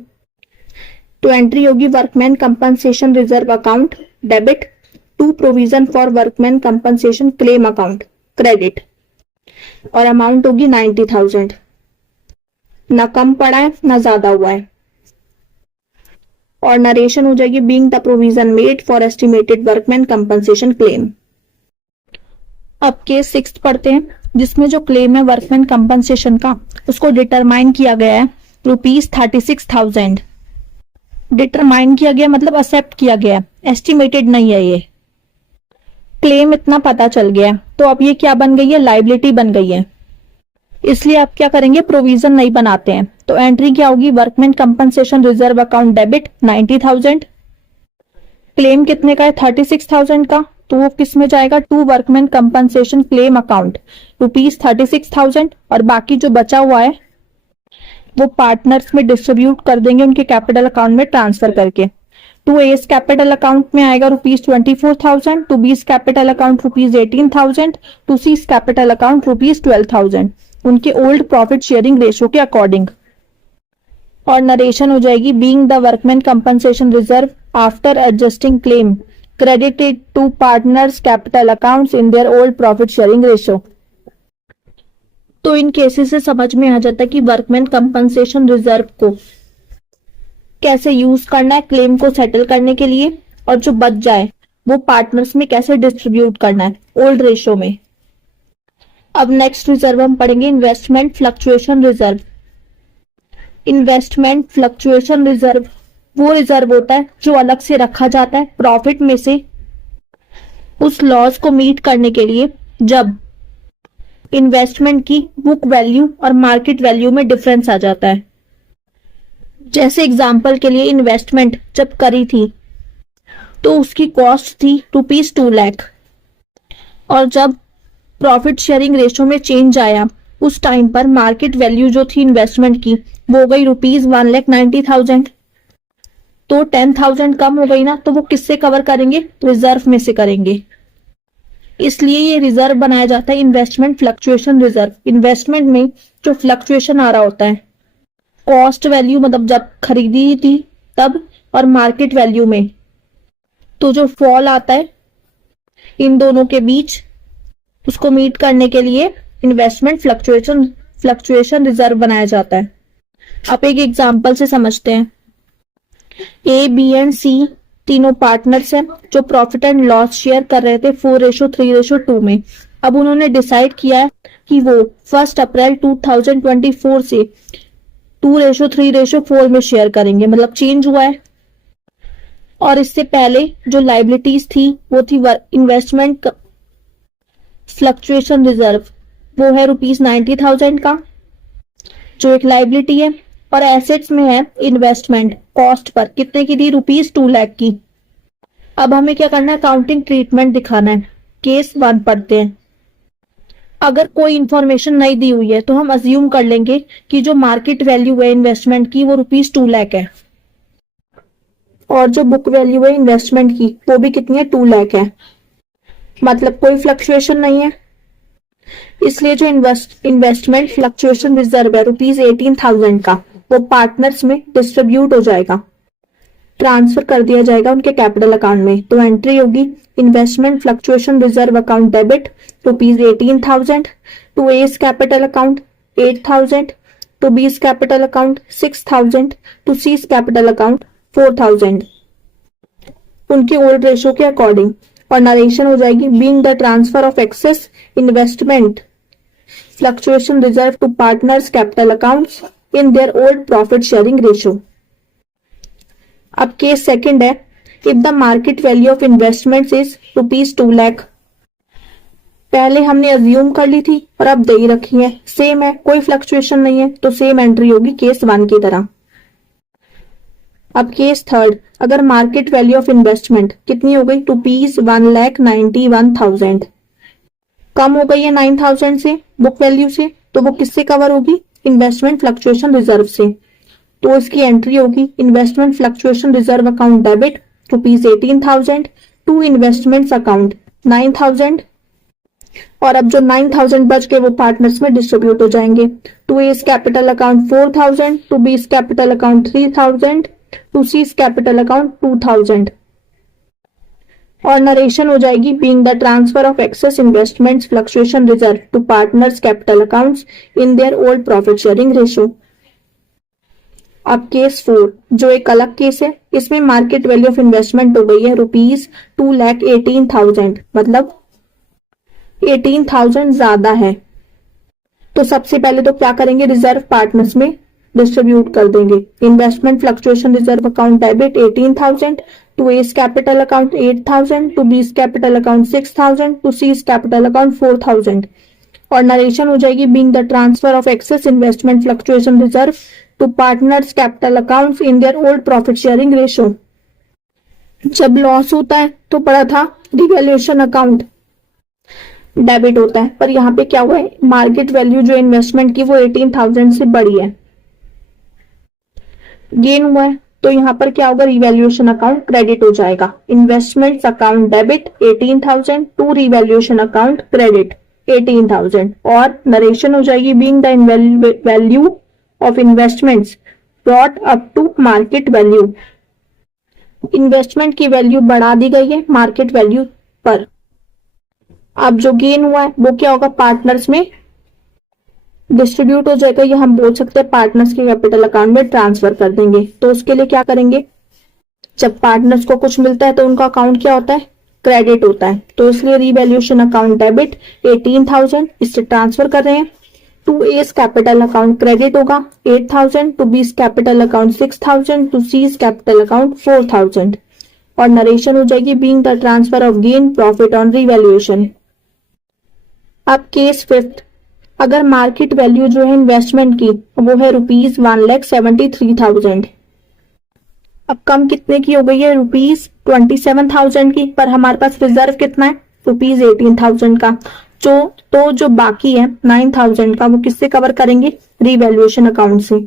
तो एंट्री होगी workman compensation reserve account debit to provision for workman compensation claim account credit, और अमाउंट होगी 90,000। ना कम पड़ा है ना ज्यादा हुआ है। और नरेशन हो जाएगी being the provision made for estimated workman compensation claim. अब केस 6 पढ़ते हैं, जिसमें जो क्लेम है वर्कमैन कंपनसेशन का उसको डिटरमाइन किया गया है ₹36,000। डिटरमाइन किया गया मतलब एक्सेप्ट किया गया, एस्टिमेटेड नहीं है ये। क्लेम इतना पता चल गया है, तो अब ये क्या बन गई है, लाइबिलिटी बन गई है। इसलिए आप क्या करेंगे, प्रोविजन नहीं बनाते हैं। तो एंट्री क्या होगी, workman compensation reserve account debit 90,000। Claim कितने का है, 36,000 का, तो वो किस में जाएगा, to workman compensation claim account ₹36,000। और बाकी जो बचा हुआ है वो पार्टनर्स में डिस्ट्रीब्यूट कर देंगे उनके कैपिटल अकाउंट में ट्रांसफर करके। टू एस कैपिटल अकाउंट में आएगा ₹24,000, to B's capital account ₹18,000, to C's capital account ₹12,000 उनके ओल्ड प्रॉफिट शेयरिंग रेशो के अकॉर्डिंग। और नरेशन हो जाएगी being the workman compensation reserve after adjusting claim credited to partners capital accounts in their old profit sharing ratio. तो इन cases से समझ में आ जाता है कि वर्कमैन कंपनसेशन रिजर्व को कैसे यूज करना है क्लेम को सेटल करने के लिए, और जो बच जाए वो पार्टनर्स में कैसे डिस्ट्रीब्यूट करना है ओल्ड रेशो में। अब नेक्स्ट रिजर्व हम पढ़ेंगे investment fluctuation reserve. Investment fluctuation reserve वो रिजर्व होता है जो अलग से रखा जाता है प्रॉफिट में से उस लॉस को मीट करने के लिए जब इन्वेस्टमेंट की बुक वैल्यू और मार्केट वैल्यू में डिफरेंस आ जाता है। जैसे एग्जांपल के लिए इन्वेस्टमेंट जब करी थी तो उसकी कॉस्ट थी ₹2 लाख, और जब प्रॉफिट शेयरिंग रेशो में चेंज आया उस टाइम पर मार्केट वैल्यू जो थी इन्वेस्टमेंट की वो हो गई ₹1,90,000। तो 10,000 कम हो गई ना, तो वो किससे कवर करेंगे, रिजर्व में से करेंगे। इसलिए ये रिजर्व बनाया जाता है इन्वेस्टमेंट फ्लक्चुएशन रिजर्व। इन्वेस्टमेंट में जो फ्लक्चुएशन आ रहा होता है कॉस्ट वैल्यू मतलब जब खरीदी थी तब, और मार्केट वैल्यू में, तो जो फॉल आता है इन दोनों के बीच उसको मीट करने के लिए इन्वेस्टमेंट फ्लक्चुएशन रिजर्व बनाया जाता है। आप एक एग्जांपल से समझते हैं। ए, बी एंड सी तीनों पार्टनर्स हैं जो प्रॉफिट एंड लॉस शेयर कर रहे थे 4:3:2 में। अब उन्होंने डिसाइड किया है कि वो 1 अप्रैल 2024 से 2:3:4 में शेयर करेंगे, मतलब चेंज हुआ है। और इससे पहले जो लाइबिलिटीज थी वो थी इन्वेस्टमेंट फ्लक्चुएशन रिजर्व, वो है ₹90,000 का जो एक लाइबिलिटी है। और एसेट्स में है इन्वेस्टमेंट कॉस्ट पर कितने की थी, ₹2 लाख की। अब हमें क्या करना है, अकाउंटिंग ट्रीटमेंट दिखाना है। केस 1 पढ़ते हैं। अगर कोई इंफॉर्मेशन नहीं दी हुई है तो हम अज्यूम कर लेंगे कि जो मार्केट वैल्यू है इन्वेस्टमेंट की वो ₹2 लाख है, और जो बुक वैल्यू है इन्वेस्टमेंट की वो भी कितनी है, 2 लाख है। मतलब कोई फ्लक्चुएशन नहीं है। इसलिए जो इन्वेस्टमेंट फ्लक्चुएशन रिजर्व है ₹18,000 का, वो पार्टनर्स में डिस्ट्रीब्यूट हो जाएगा। ट्रांसफर कर दिया जाएगा उनके कैपिटल अकाउंट में। तो एंट्री होगी investment fluctuation reserve account debit ₹18,000 to A's capital account 8,000 to B's capital account 6,000 to c's capital account 4,000 उनकी ओल्ड रेशो के अकॉर्डिंग। और नरेशन हो जाएगी being the transfer of excess investment fluctuation reserve to partners capital accounts in their old profit sharing ratio. अब case second है, if the market value of investments is ₹2 lakh. पहले हमने assume कर ली थी और अब दे ही रखी है, सेम है, कोई फ्लक्चुएशन नहीं है, तो सेम एंट्री होगी केस 1 की तरह। अब केस थर्ड, अगर मार्केट वैल्यू ऑफ इन्वेस्टमेंट कितनी हो गई ₹1,91,000 कम हो गई है 9,000 से बुक वैल्यू से, तो वो किससे कवर होगी? इन्वेस्टमेंट फ्लक्चुएशन रिजर्व से। तो इसकी एंट्री होगी investment fluctuation reserve account debit ₹18,000 to investments account 9,000 और अब जो 9,000 बच के वो पार्टनर्स में डिस्ट्रीब्यूट हो जाएंगे। To A's capital account 4,000 to B's capital account 3,000 to c's capital account 2,000 और नरेशन हो जाएगी being the transfer of excess investments fluctuation reserve to partners capital accounts in their old profit sharing ratio. अब case 4 जो एक अलग case है, इसमें market value of investment हो गई है ₹2,18,000, मतलब 18,000 ज्यादा है। तो सबसे पहले तो क्या करेंगे, रिजर्व पार्टनर्स में डिस्ट्रीब्यूट कर देंगे। Investment fluctuation reserve account debit 18,000 to A's capital account 8,000 to B's capital account 6,000 to c's capital account 4,000 और नरेशन हो जाएगी being the transfer of excess investment fluctuation reserve to partners capital accounts in their old profit sharing ratio. जब loss होता है तो पढ़ा था revaluation account debit होता है, पर यहाँ पे क्या हुआ है, मार्केट वैल्यू जो इन्वेस्टमेंट की वो 18,000 से बड़ी है, गेन हुआ है, तो यहाँ पर क्या होगा, रिवैल्यूएशन अकाउंट क्रेडिट हो जाएगा। Investment account debit 18,000 to revaluation account credit 18,000 और नरेशन हो जाएगी being the value of investments brought up to market value. Investment की वैल्यू बढ़ा दी गई है मार्केट वैल्यू पर। अब जो गेन हुआ है वो क्या होगा, पार्टनर्स में डिस्ट्रीब्यूट हो जाएगा, या हम बोल सकते हैं पार्टनर्स के कैपिटल अकाउंट में ट्रांसफर कर देंगे। तो उसके लिए क्या करेंगे, जब पार्टनर्स को कुछ मिलता है तो उनका अकाउंट क्या होता है, क्रेडिट होता है। तो इसलिए रिवैल्यूएशन अकाउंट डेबिट 18,000 इससे ट्रांसफर कर रहे हैं। To A's capital account credit होगा 8,000 to B's capital account 6,000 to c's capital account 4,000 और नरेशन हो जाएगी being the transfer of gain profit on revaluation. अब केस फिफ्थ, अगर मार्केट वैल्यू जो है इन्वेस्टमेंट की वो है ₹1,73,000, अब कम कितने की हो गई है, ₹27,000 की, पर हमारे पास रिजर्व कितना है, ₹18,000 का। तो जो बाकी है 9,000 का वो किससे कवर करेंगे, रिवैल्यूएशन अकाउंट से।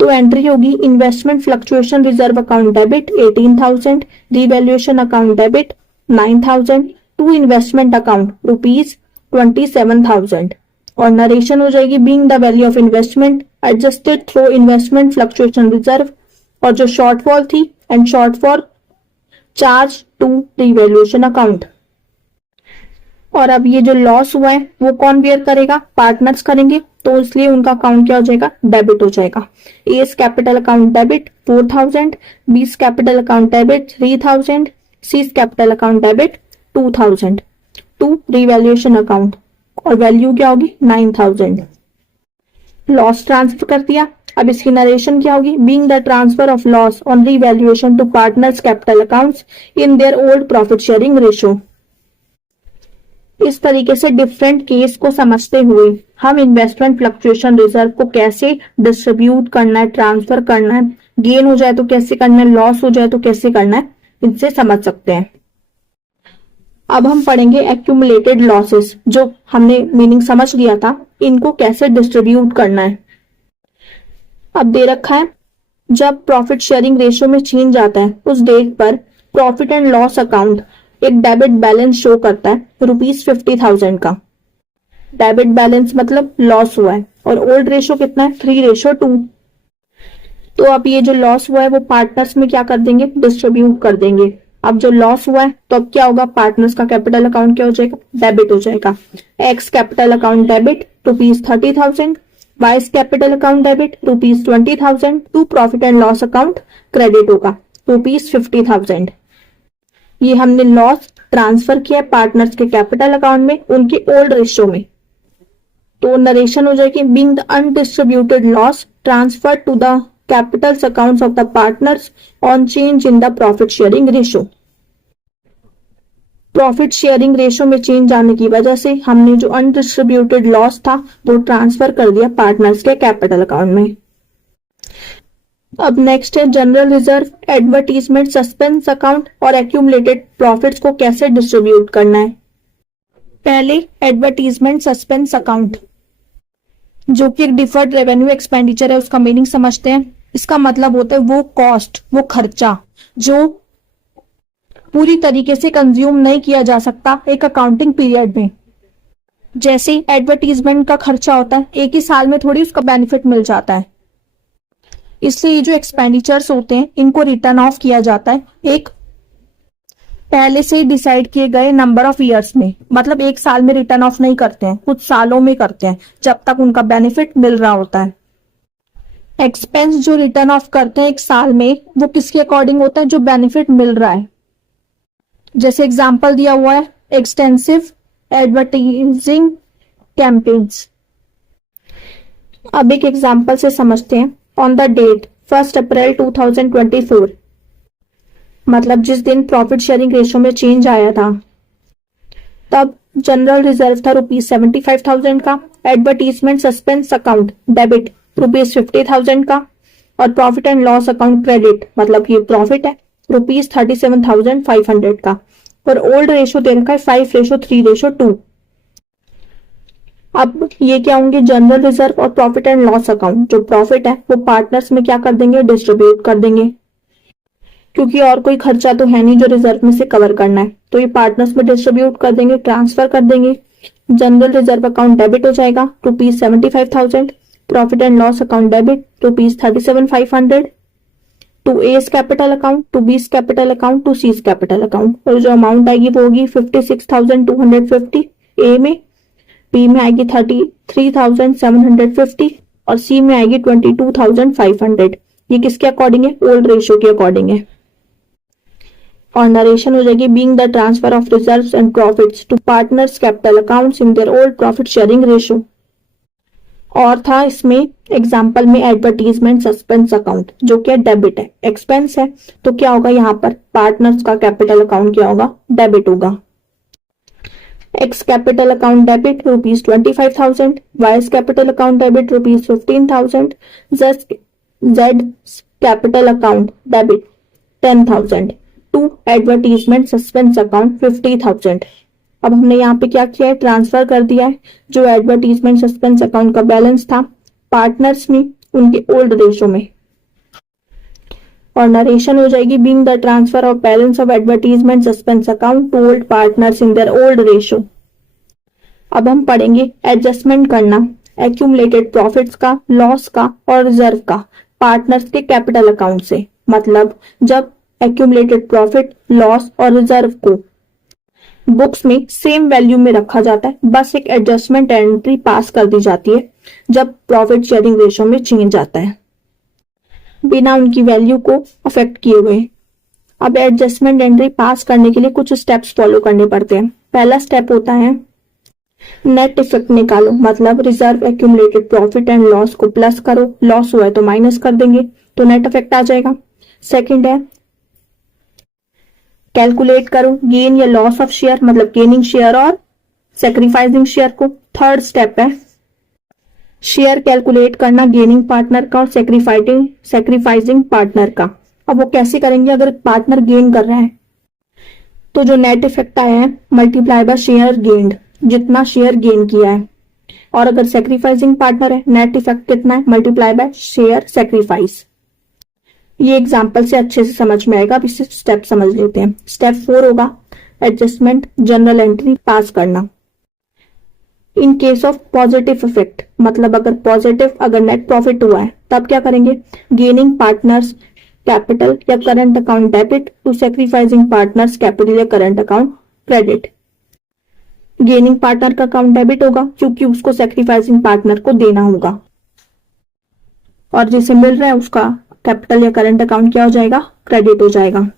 तो एंट्री होगी investment fluctuation reserve account debit 18,000 revaluation account debit 9,000 to investment account ₹27,000 और नरेशन हो जाएगी being the value of investment adjusted through investment fluctuation reserve और जो शॉर्टफॉल थी and shortfall charge to revaluation account. और अब ये जो लॉस हुआ है वो कौन बेयर करेगा, पार्टनर्स करेंगे, तो इसलिए उनका अकाउंट क्या हो जाएगा, डेबिट हो जाएगा। A's capital account debit 4,000, B's capital account debit 3,000, c's capital account debit 2,000 to revaluation account और वैल्यू क्या होगी 9,000। लॉस ट्रांसफर कर दिया। अब इसकी नरेशन क्या होगी, being the transfer of loss on revaluation to partners capital accounts in their old profit sharing ratio. इस तरीके से डिफरेंट केस को समझते हुए हम इन्वेस्टमेंट फ्लक्चुएशन रिजर्व को कैसे डिस्ट्रीब्यूट करना है, ट्रांसफर करना है, गेन हो जाए तो कैसे करना है, लॉस हो जाए तो कैसे करना है, इनसे समझ सकते हैं। अब हम पढ़ेंगे एक्यूमुलेटेड लॉसेस, जो हमने मीनिंग समझ लिया था, इनको कैसे डिस्ट्रीब्यूट करना है। अब दे रखा है, जब प्रॉफिट शेयरिंग रेशियो में चेंज आता है उस डेट पर प्रॉफिट एंड लॉस अकाउंट एक डेबिट बैलेंस शो करता है ₹50,000 का। डेबिट बैलेंस मतलब लॉस हुआ है और ओल्ड रेशो कितना है 3:2। तो अब ये जो लॉस हुआ है वो पार्टनर्स में क्या कर देंगे, डिस्ट्रीब्यूट कर देंगे। अब जो लॉस हुआ है तो अब क्या होगा, पार्टनर्स का कैपिटल अकाउंट क्या हो जाएगा, डेबिट हो जाएगा। X capital account debit ₹30,000, Y's capital account debit ₹20,000, to profit and loss account credit होगा ₹50,000। ये हमने लॉस ट्रांसफर किया पार्टनर्स के कैपिटल अकाउंट में उनकी ओल्ड रेशियो में। तो नरेशन हो जाएगी, being the undistributed loss transfer to the capitals accounts of the partners on change in the profit sharing ratio. Profit sharing ratio में चेंज आने की वजह से हमने जो अनडिस्ट्रीब्यूटेड लॉस था वो ट्रांसफर कर दिया पार्टनर्स के कैपिटल अकाउंट में। अब नेक्स्ट है general reserve, advertisement, suspense account और एक्यूमुलेटेड प्रॉफिट्स को कैसे डिस्ट्रीब्यूट करना है। पहले एडवर्टीजमेंट सस्पेंस अकाउंट, जो कि एक डिफर्ड रेवेन्यू एक्सपेंडिचर है, उसका मीनिंग समझते हैं। इसका मतलब होता है वो कॉस्ट, वो खर्चा जो पूरी तरीके से कंज्यूम नहीं किया जा सकता एक अकाउंटिंग पीरियड में। जैसे एडवर्टीजमेंट का खर्चा होता है, एक ही साल में थोड़ी उसका बेनिफिट मिल जाता है, इसलिए ये जो एक्सपेंडिचर्स होते हैं इनको रिटर्न ऑफ किया जाता है एक पहले से डिसाइड किए गए नंबर ऑफ ईयर्स में। मतलब एक साल में रिटर्न ऑफ नहीं करते हैं, कुछ सालों में करते हैं जब तक उनका बेनिफिट मिल रहा होता है। एक्सपेंस जो रिटर्न ऑफ करते हैं एक साल में वो किसके अकॉर्डिंग होता है, जो बेनिफिट मिल रहा है। जैसे एग्जाम्पल दिया हुआ है, एक्सटेंसिव एडवर्टाइजिंग कैंपेन्स। अब एक एग्जाम्पल से समझते हैं। ऑन द डेट 1 अप्रैल 2024, मतलब जिस दिन प्रॉफिट शेयरिंग रेशियो में चेंज आया था, तब जनरल रिजर्व था ₹75,000 का, एडवर्टीजमेंट सस्पेंस अकाउंट डेबिट ₹50,000 का, और profit and loss account credit, मतलब ये प्रॉफिट है, ₹37,500 का। और ओल्ड रेशियो दे रखा है 5:3:2। अब ये क्या होंगे, जनरल रिजर्व और प्रॉफिट एंड लॉस अकाउंट। जो प्रॉफिट है वो पार्टनर्स में क्या कर देंगे, डिस्ट्रीब्यूट कर देंगे, क्योंकि और कोई खर्चा तो है नहीं जो रिजर्व में से कवर करना है, तो ये पार्टनर्स में डिस्ट्रीब्यूट कर देंगे, ट्रांसफर कर देंगे। जनरल रिजर्व अकाउंट डेबिट हो जाएगा ₹75,000, profit and loss account debit ₹37,500, to S capital account, to B's capital account, to C's capital account. और जो अमाउंट आएगी वो होगी 56,250 ए में, बी में आएगी 33,750 और सी में आएगी 22,500। ये किसके अकॉर्डिंग है, ओल्ड रेशियो के अकॉर्डिंग है। और नरेशन हो जाएगी, being the transfer of reserves and profits to partners capital accounts in their old profit sharing ratio. और था इसमें एग्जाम्पल में एडवर्टीजमेंट सस्पेंस अकाउंट, जो कि डेबिट है, एक्सपेंस है, तो क्या होगा यहाँ पर पार्टनर्स का कैपिटल अकाउंट क्या होगा, डेबिट होगा। X capital account debit ₹25,000, Y's capital account debit ₹15,000, Z capital account debit 10,000, to advertisement suspense account 50,000। अब हमने यहाँ पे क्या किया है, ट्रांसफर कर दिया है जो एडवर्टीजमेंट सस्पेंस अकाउंट का बैलेंस था पार्टनर्स में उनके ओल्ड रेशियो में। और नरेशन हो जाएगी, being the transfer of balance of advertisement suspense account to old partners in their old ratio. अब हम पढ़ेंगे एडजस्टमेंट करना एक्यूमुलेटेड प्रॉफिट्स का, लॉस का और रिजर्व का पार्टनर्स के कैपिटल अकाउंट से। मतलब जब एक्यूमुलेटेड प्रॉफिट, लॉस और रिजर्व को बुक्स में सेम वैल्यू में रखा जाता है, बस एक एडजस्टमेंट एंट्री पास कर दी जाती है जब प्रॉफिट शेयरिंग रेशियो में चेंज आता है, बिना उनकी वैल्यू को अफेक्ट किए हुए। अब एडजस्टमेंट एंट्री पास करने के लिए कुछ स्टेप्स फॉलो करने पड़ते हैं। पहला स्टेप होता है नेट इफेक्ट निकालो, मतलब reserve, accumulated profit and loss को प्लस करो, लॉस हुआ है तो माइनस कर देंगे तो नेट इफेक्ट आ जाएगा। सेकंड है कैलकुलेट करो गेन या लॉस ऑफ शेयर, मतलब गेनिंग शेयर और सेक्रीफाइसिंग शेयर को। थर्ड स्टेप है शेयर कैलकुलेट करना गेनिंग पार्टनर का और सेक्रीफाइसिंग पार्टनर का। अब वो कैसे करेंगे, अगर पार्टनर गेन कर रहा है तो जो नेट इफेक्ट आया है मल्टीप्लाई बाय शेयर गेन्ड, जितना शेयर गेन किया है। और अगर सेक्रीफाइसिंग पार्टनर है, नेट इफेक्ट कितना है, मल्टीप्लाई बाय शेयर सेक्रीफाइस। ये एग्जाम्पल से अच्छे से समझ में आएगा। अब इसे स्टेप समझ लेते हैं। स्टेप 4 होगा एडजस्टमेंट जनरल एंट्री पास करना। In case of positive effect, मतलब अगर पॉजिटिव, अगर नेट प्रॉफिट हुआ है तब क्या करेंगे, गेनिंग पार्टनर्स कैपिटल या current account debit to sacrificing partners capital या current account credit. Gaining partner का अकाउंट डेबिट होगा क्योंकि उसको सैक्रिफाइसिंग पार्टनर को देना होगा, और जिसे मिल रहा है उसका कैपिटल या करंट अकाउंट क्या हो जाएगा, क्रेडिट हो जाएगा।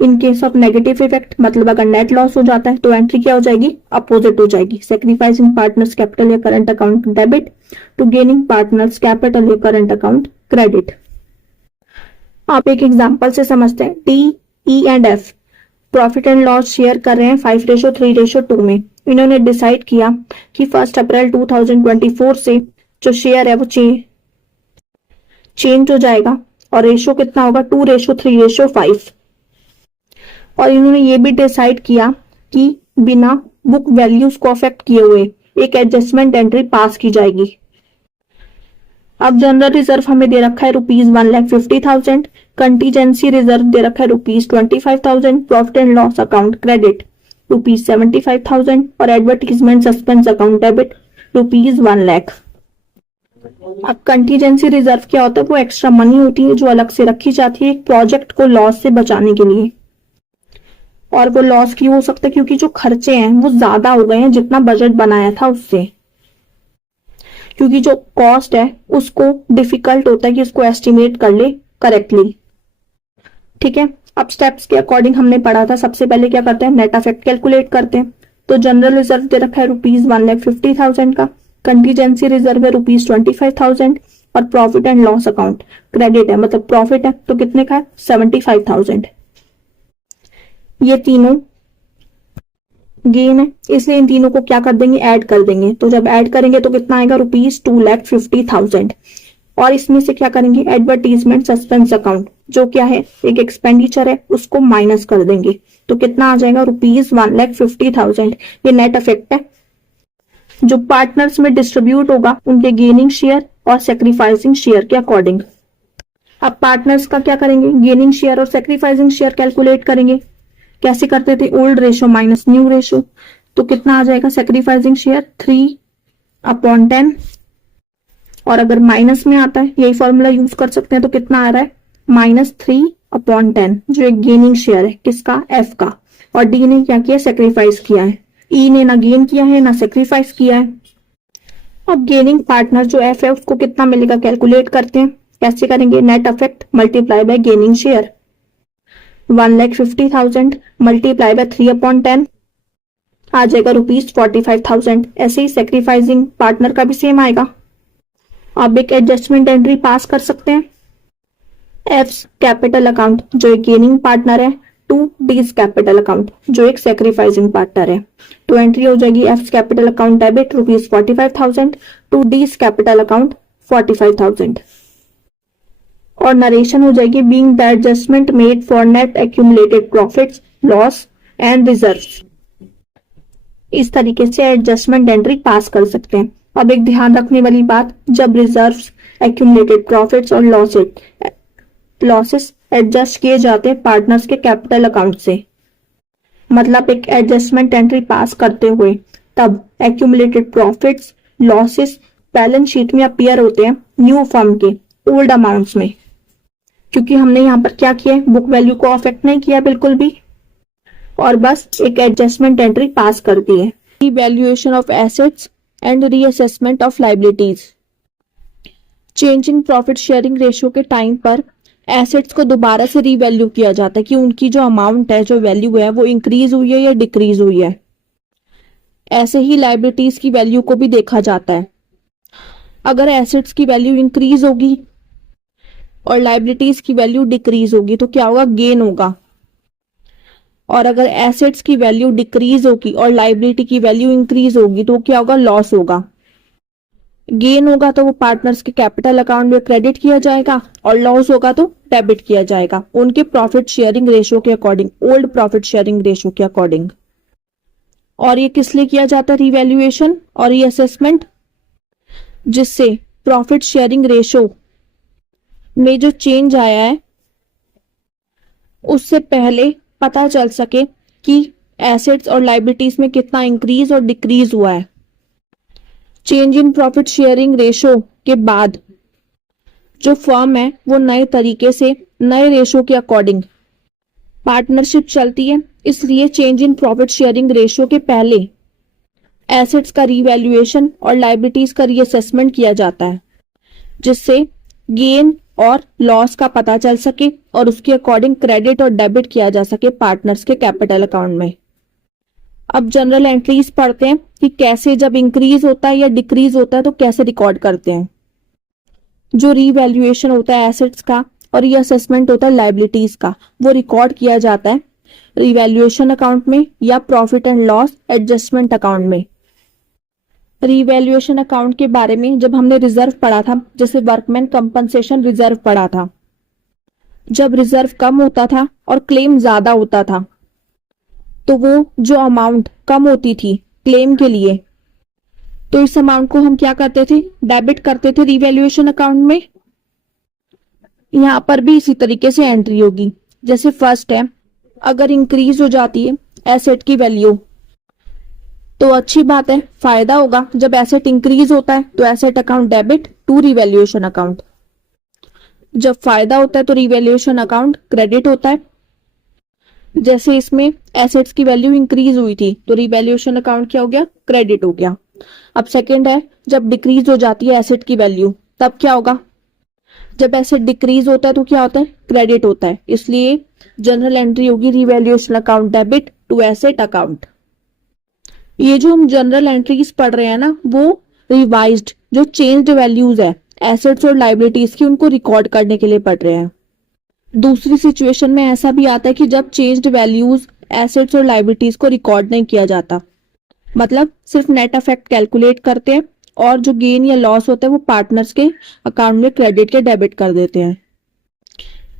In case of negative effect, मतलब अगर नेट लॉस हो जाता है तो एंट्री क्या हो जाएगी, अपोजिट हो जाएगी, सैक्रिफाइसिंग पार्टनर्स कैपिटल या current account debit to gaining partners capital या करंट अकाउंट क्रेडिट। आप एक एग्जांपल से समझते हैं। D, E and F profit and loss share कर रहे हैं 5:3:2 में। इन्होंने डिसाइड किया कि 1 अप्रैल 2024 से जो शेयर है वो चेंज हो जाएगा और रेशो कितना होगा, 2:3:5। और इन्होंने ये भी डिसाइड किया कि बिना बुक वैल्यूज को अफेक्ट किए हुए एक एडजस्टमेंट एंट्री पास की जाएगी। अब जनरल रिजर्व हमें दे रखा है ₹1,50,000, कंटीजेंसी रिजर्व दे रखा है ₹25,000, profit and loss account credit ₹75,000 और advertisement suspense account debit ₹1 lakh. अब कंटीजेंसी रिजर्व क्या होता है, वो एक्स्ट्रा मनी होती है जो अलग से रखी जाती है एक प्रोजेक्ट को लॉस से बचाने के लिए। और वो लॉस क्यों हो सकता है, क्योंकि जो खर्चे हैं वो ज्यादा हो गए हैं जितना बजट बनाया था उससे, क्योंकि जो कॉस्ट है उसको डिफिकल्ट होता है कि उसको एस्टिमेट कर ले करेक्टली। ठीक है, अब स्टेप्स के अकॉर्डिंग हमने पढ़ा था। सबसे पहले क्या करते हैं, नेट अफेक्ट कैलकुलेट करते हैं। तो जनरल रिजर्व दे रखा है ₹1,50,000 का, कंटीजेंसी रिजर्व है ₹25,000 और profit and loss account credit है, मतलब प्रॉफिट है तो कितने का है, 75,000। ये तीनों गेन है, इसलिए इन तीनों को क्या कर देंगे, ऐड कर देंगे। तो जब ऐड करेंगे तो कितना आएगा, ₹2,50,000। और इसमें से क्या करेंगे, एडवर्टीजमेंट सस्पेंस अकाउंट जो क्या है एक एक्सपेंडिचर है उसको माइनस कर देंगे। तो कितना आ जाएगा, ₹1,50,000। ये नेट अफेक्ट है जो पार्टनर्स में डिस्ट्रीब्यूट होगा उनके गेनिंग शेयर और सेक्रीफाइसिंग शेयर के अकॉर्डिंग। अब पार्टनर्स का क्या करेंगे, गेनिंग शेयर और सेक्रीफाइसिंग शेयर कैलकुलेट करेंगे। कैसे करते थे, old ratio minus new ratio. तो कितना आ जाएगा, सेक्रीफाइसिंग शेयर 3/10, और अगर माइनस में आता है यही फॉर्मूला यूज कर सकते हैं तो कितना आ रहा है, -3/10, जो एक गेनिंग शेयर है किसका, एफ का। और डी ने क्या किया, सेक्रीफाइस किया है। ई ने ना गेन किया है ना सेक्रीफाइस किया है। अब गेनिंग पार्टनर जो एफ है उसको कितना मिलेगा, कैलकुलेट करते हैं। कैसे करेंगे, net affect multiply by gaining share, 1,50,000 multiply by 3/10 आ जाएगा ₹45,000। ऐसे ही सेक्रीफाइसिंग पार्टनर का भी सेम आएगा। अब एक एडजस्टमेंट एंट्री पास कर सकते हैं। एफ्स कैपिटल अकाउंट जो एक गेनिंग पार्टनर है टू डीज कैपिटल अकाउंट जो एक सेक्रीफाइसिंग पार्टनर है। तो एंट्री हो जाएगी F's capital account debit ₹45,000 to D's capital account 45,000। और नरेशन हो जाएगी being the adjustment made for net accumulated profits, loss and reserves. इस तरीके से एडजस्टमेंट एंट्री पास कर सकते हैं। अब एक ध्यान रखने वाली बात, जब रिजर्व्स, एक्यूमुलेटेड प्रॉफिट्स और लॉसेस एडजस्ट किए जाते हैं पार्टनर्स के कैपिटल अकाउंट से, मतलब एक एडजस्टमेंट एंट्री पास करते हुए तब accumulated profits, losses balance sheet में अपीयर होते हैं न्यू फर्म के ओल्ड अमाउंट्स में, क्योंकि हमने यहाँ पर क्या किया है, बुक वैल्यू को अफेक्ट नहीं किया बिल्कुल भी, और बस एक एडजस्टमेंट एंट्री पास कर दी है। Evaluation of assets and reassessment of liabilities. Change in profit sharing ratio के टाइम पर एसेट्स को दोबारा से रीवैल्यू किया जाता है कि उनकी जो अमाउंट है, जो वैल्यू है वो इंक्रीज हुई है या डिक्रीज हुई है। ऐसे ही लायबिलिटीज की वैल्यू को भी देखा जाता है। अगर एसेट्स की वैल्यू इंक्रीज होगी और लायबिलिटीज की वैल्यू डिक्रीज होगी तो क्या होगा, गेन होगा। और अगर एसेट्स की वैल्यू डिक्रीज होगी और लायबिलिटी की वैल्यू इंक्रीज होगी तो क्या होगा, लॉस होगा। गेन होगा तो वो पार्टनर्स के कैपिटल अकाउंट में क्रेडिट किया जाएगा और लॉस होगा तो डेबिट किया जाएगा उनके प्रॉफिट शेयरिंग रेशियो के according, old profit sharing ratio के अकॉर्डिंग। और ये किस लिए किया जाता है, रिवैल्यूएशन और रीअसेसमेंट, जिससे प्रॉफिट शेयरिंग रेशियो में जो चेंज आया है उससे पहले पता चल सके कि एसेट्स और लाइबिलिटीज में कितना इंक्रीज और डिक्रीज हुआ है। Change in profit sharing ratio के बाद जो फर्म है वो नए तरीके से नए रेशो के अकॉर्डिंग पार्टनरशिप चलती है, इसलिए change in profit sharing ratio के पहले एसेट्स का रीवैल्यूएशन और लाइबिलिटीज का रीअसेसमेंट किया जाता है, जिससे गेन और लॉस का पता चल सके और उसके अकॉर्डिंग क्रेडिट और डेबिट किया जा सके पार्टनर्स के कैपिटल अकाउंट में। अब जनरल एंट्रीज पढ़ते हैं कि कैसे जब इंक्रीज होता है या डिक्रीज होता है तो कैसे रिकॉर्ड करते हैं। जो रीवैल्यूएशन होता है एसेट्स का और रीअसेसमेंट होता है लाइबिलिटीज का, वो रिकॉर्ड किया जाता है रीवैल्यूएशन अकाउंट में या profit and loss adjustment account में। रीवैल्यूएशन अकाउंट के बारे में जब हमने रिजर्व पढ़ा था, जैसे वर्कमैन कंपनसेशन रिजर्व पढ़ा था, जब रिजर्व कम होता था और क्लेम ज्यादा होता था तो वो जो अमाउंट कम होती थी क्लेम के लिए, तो इस अमाउंट को हम क्या करते थे, डेबिट करते थे रीवैल्यूएशन अकाउंट में। यहां पर भी इसी तरीके से एंट्री होगी। जैसे फर्स्ट है, अगर इंक्रीज हो जाती है एसेट की वैल्यू तो अच्छी बात है, फायदा होगा। जब एसेट इंक्रीज होता है तो asset account debit to revaluation account, जब फायदा होता है तो रीवैल्यूएशन अकाउंट क्रेडिट होता है। जैसे इसमें एसेट्स की वैल्यू इंक्रीज हुई थी तो रीवैल्यूएशन अकाउंट क्या हो गया, क्रेडिट हो गया। अब सेकंड है, जब डिक्रीज हो जाती है एसेट की वैल्यू तब क्या होगा, जब एसेट डिक्रीज होता है तो क्या होता है, क्रेडिट होता है। इसलिए जनरल एंट्री होगी revaluation account debit to asset account. ये जो हम जनरल एंट्रीज पढ़ रहे हैं ना, वो रिवाइज्ड जो चेंज्ड वैल्यूज है एसेट्स और लाइबिलिटीज की, उनको रिकॉर्ड करने के लिए पढ़ रहे हैं। दूसरी सिचुएशन में ऐसा भी आता है कि जब चेंज्ड वैल्यूज एसेट्स और लाइबिलिटीज को रिकॉर्ड नहीं किया जाता, मतलब सिर्फ नेट इफेक्ट कैलकुलेट करते हैं और जो गेन या लॉस होता है वो पार्टनर्स के अकाउंट में क्रेडिट या डेबिट कर देते हैं।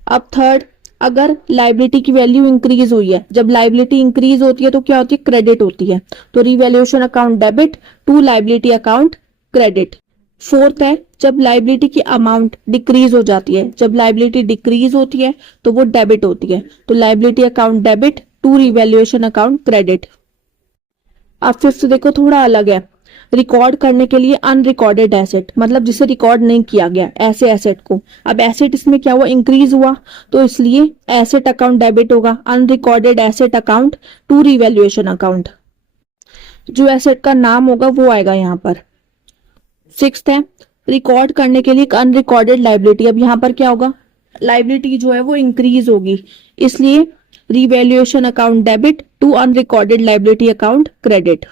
अब थर्ड, अगर लाइबिलिटी की वैल्यू इंक्रीज हुई है, जब लाइबिलिटी इंक्रीज होती है तो क्या होती है, क्रेडिट होती है, तो revaluation account debit to liability account credit. Fourth है, जब लाइबिलिटी की अमाउंट डिक्रीज हो जाती है, जब लाइबिलिटी डिक्रीज होती है तो वो डेबिट होती है, तो liability account debit to revaluation account credit. अब फिफ्थ देखो, थोड़ा अलग है, रिकॉर्ड करने के लिए अनरिकॉर्डेड एसेट, मतलब जिसे रिकॉर्ड नहीं किया गया ऐसे एसेट को। अब एसेट इसमें क्या हुआ, इंक्रीज हुआ, तो इसलिए एसेट अकाउंट डेबिट होगा, unrecorded asset account to revaluation account. जो एसेट का नाम होगा वो आएगा यहाँ पर। सिक्स्थ है, रिकॉर्ड करने के लिए एक अनरिकॉर्डेड लाइबिलिटी। अब यहाँ पर क्या होगा, लाइबिलिटी जो है वो इंक्रीज होगी, इसलिए revaluation account debit to unrecorded liability account credit.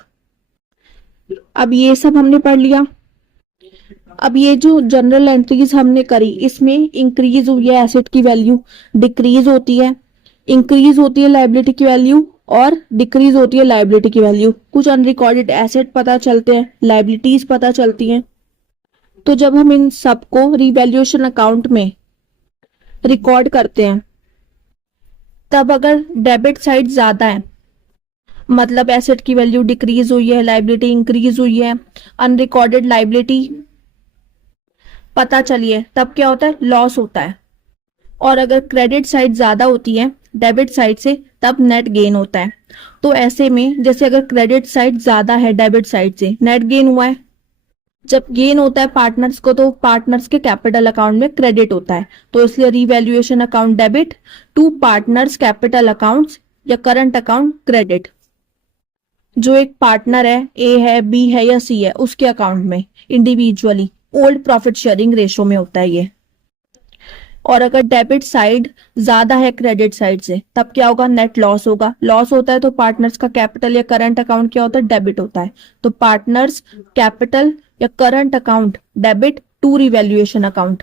अब ये सब हमने पढ़ लिया। अब ये जो जनरल एंट्रीज हमने करी, इसमें इंक्रीज हुई है एसेट की वैल्यू, डिक्रीज होती है, इंक्रीज होती है लाइबिलिटी की वैल्यू और डिक्रीज होती है लाइबिलिटी की वैल्यू। कुछ अनरिकॉर्डेड एसेट पता चलते हैं, लाइबिलिटीज पता चलती हैं। तो जब हम इन सबको रीवैल्यूएशन अकाउंट में रिकॉर्ड करते हैं, तब अगर डेबिट साइड ज्यादा है, मतलब एसेट की वैल्यू डिक्रीज हुई है, लाइबिलिटी इंक्रीज हुई है, अनरिकॉर्डेड लाइबिलिटी पता चली है, तब क्या होता है, लॉस होता है। और अगर क्रेडिट साइड ज्यादा होती है डेबिट साइड से, तब नेट गेन होता है। तो ऐसे में जैसे अगर क्रेडिट साइड ज्यादा है डेबिट साइड से, नेट गेन हुआ है। जब गेन होता है पार्टनर्स को तो पार्टनर्स के कैपिटल अकाउंट में क्रेडिट होता है, तो इसलिए revaluation account debit to partners capital accounts या करंट अकाउंट क्रेडिट। जो एक पार्टनर है, ए है, बी है या सी है, उसके अकाउंट में individually old profit sharing ratio में होता है ये। और अगर डेबिट साइड ज्यादा है क्रेडिट साइड से, तब क्या होगा, नेट लॉस होगा। लॉस होता है तो पार्टनर्स का कैपिटल या करंट अकाउंट क्या होता है, डेबिट होता है। तो पार्टनर्स कैपिटल या current account debit to revaluation account.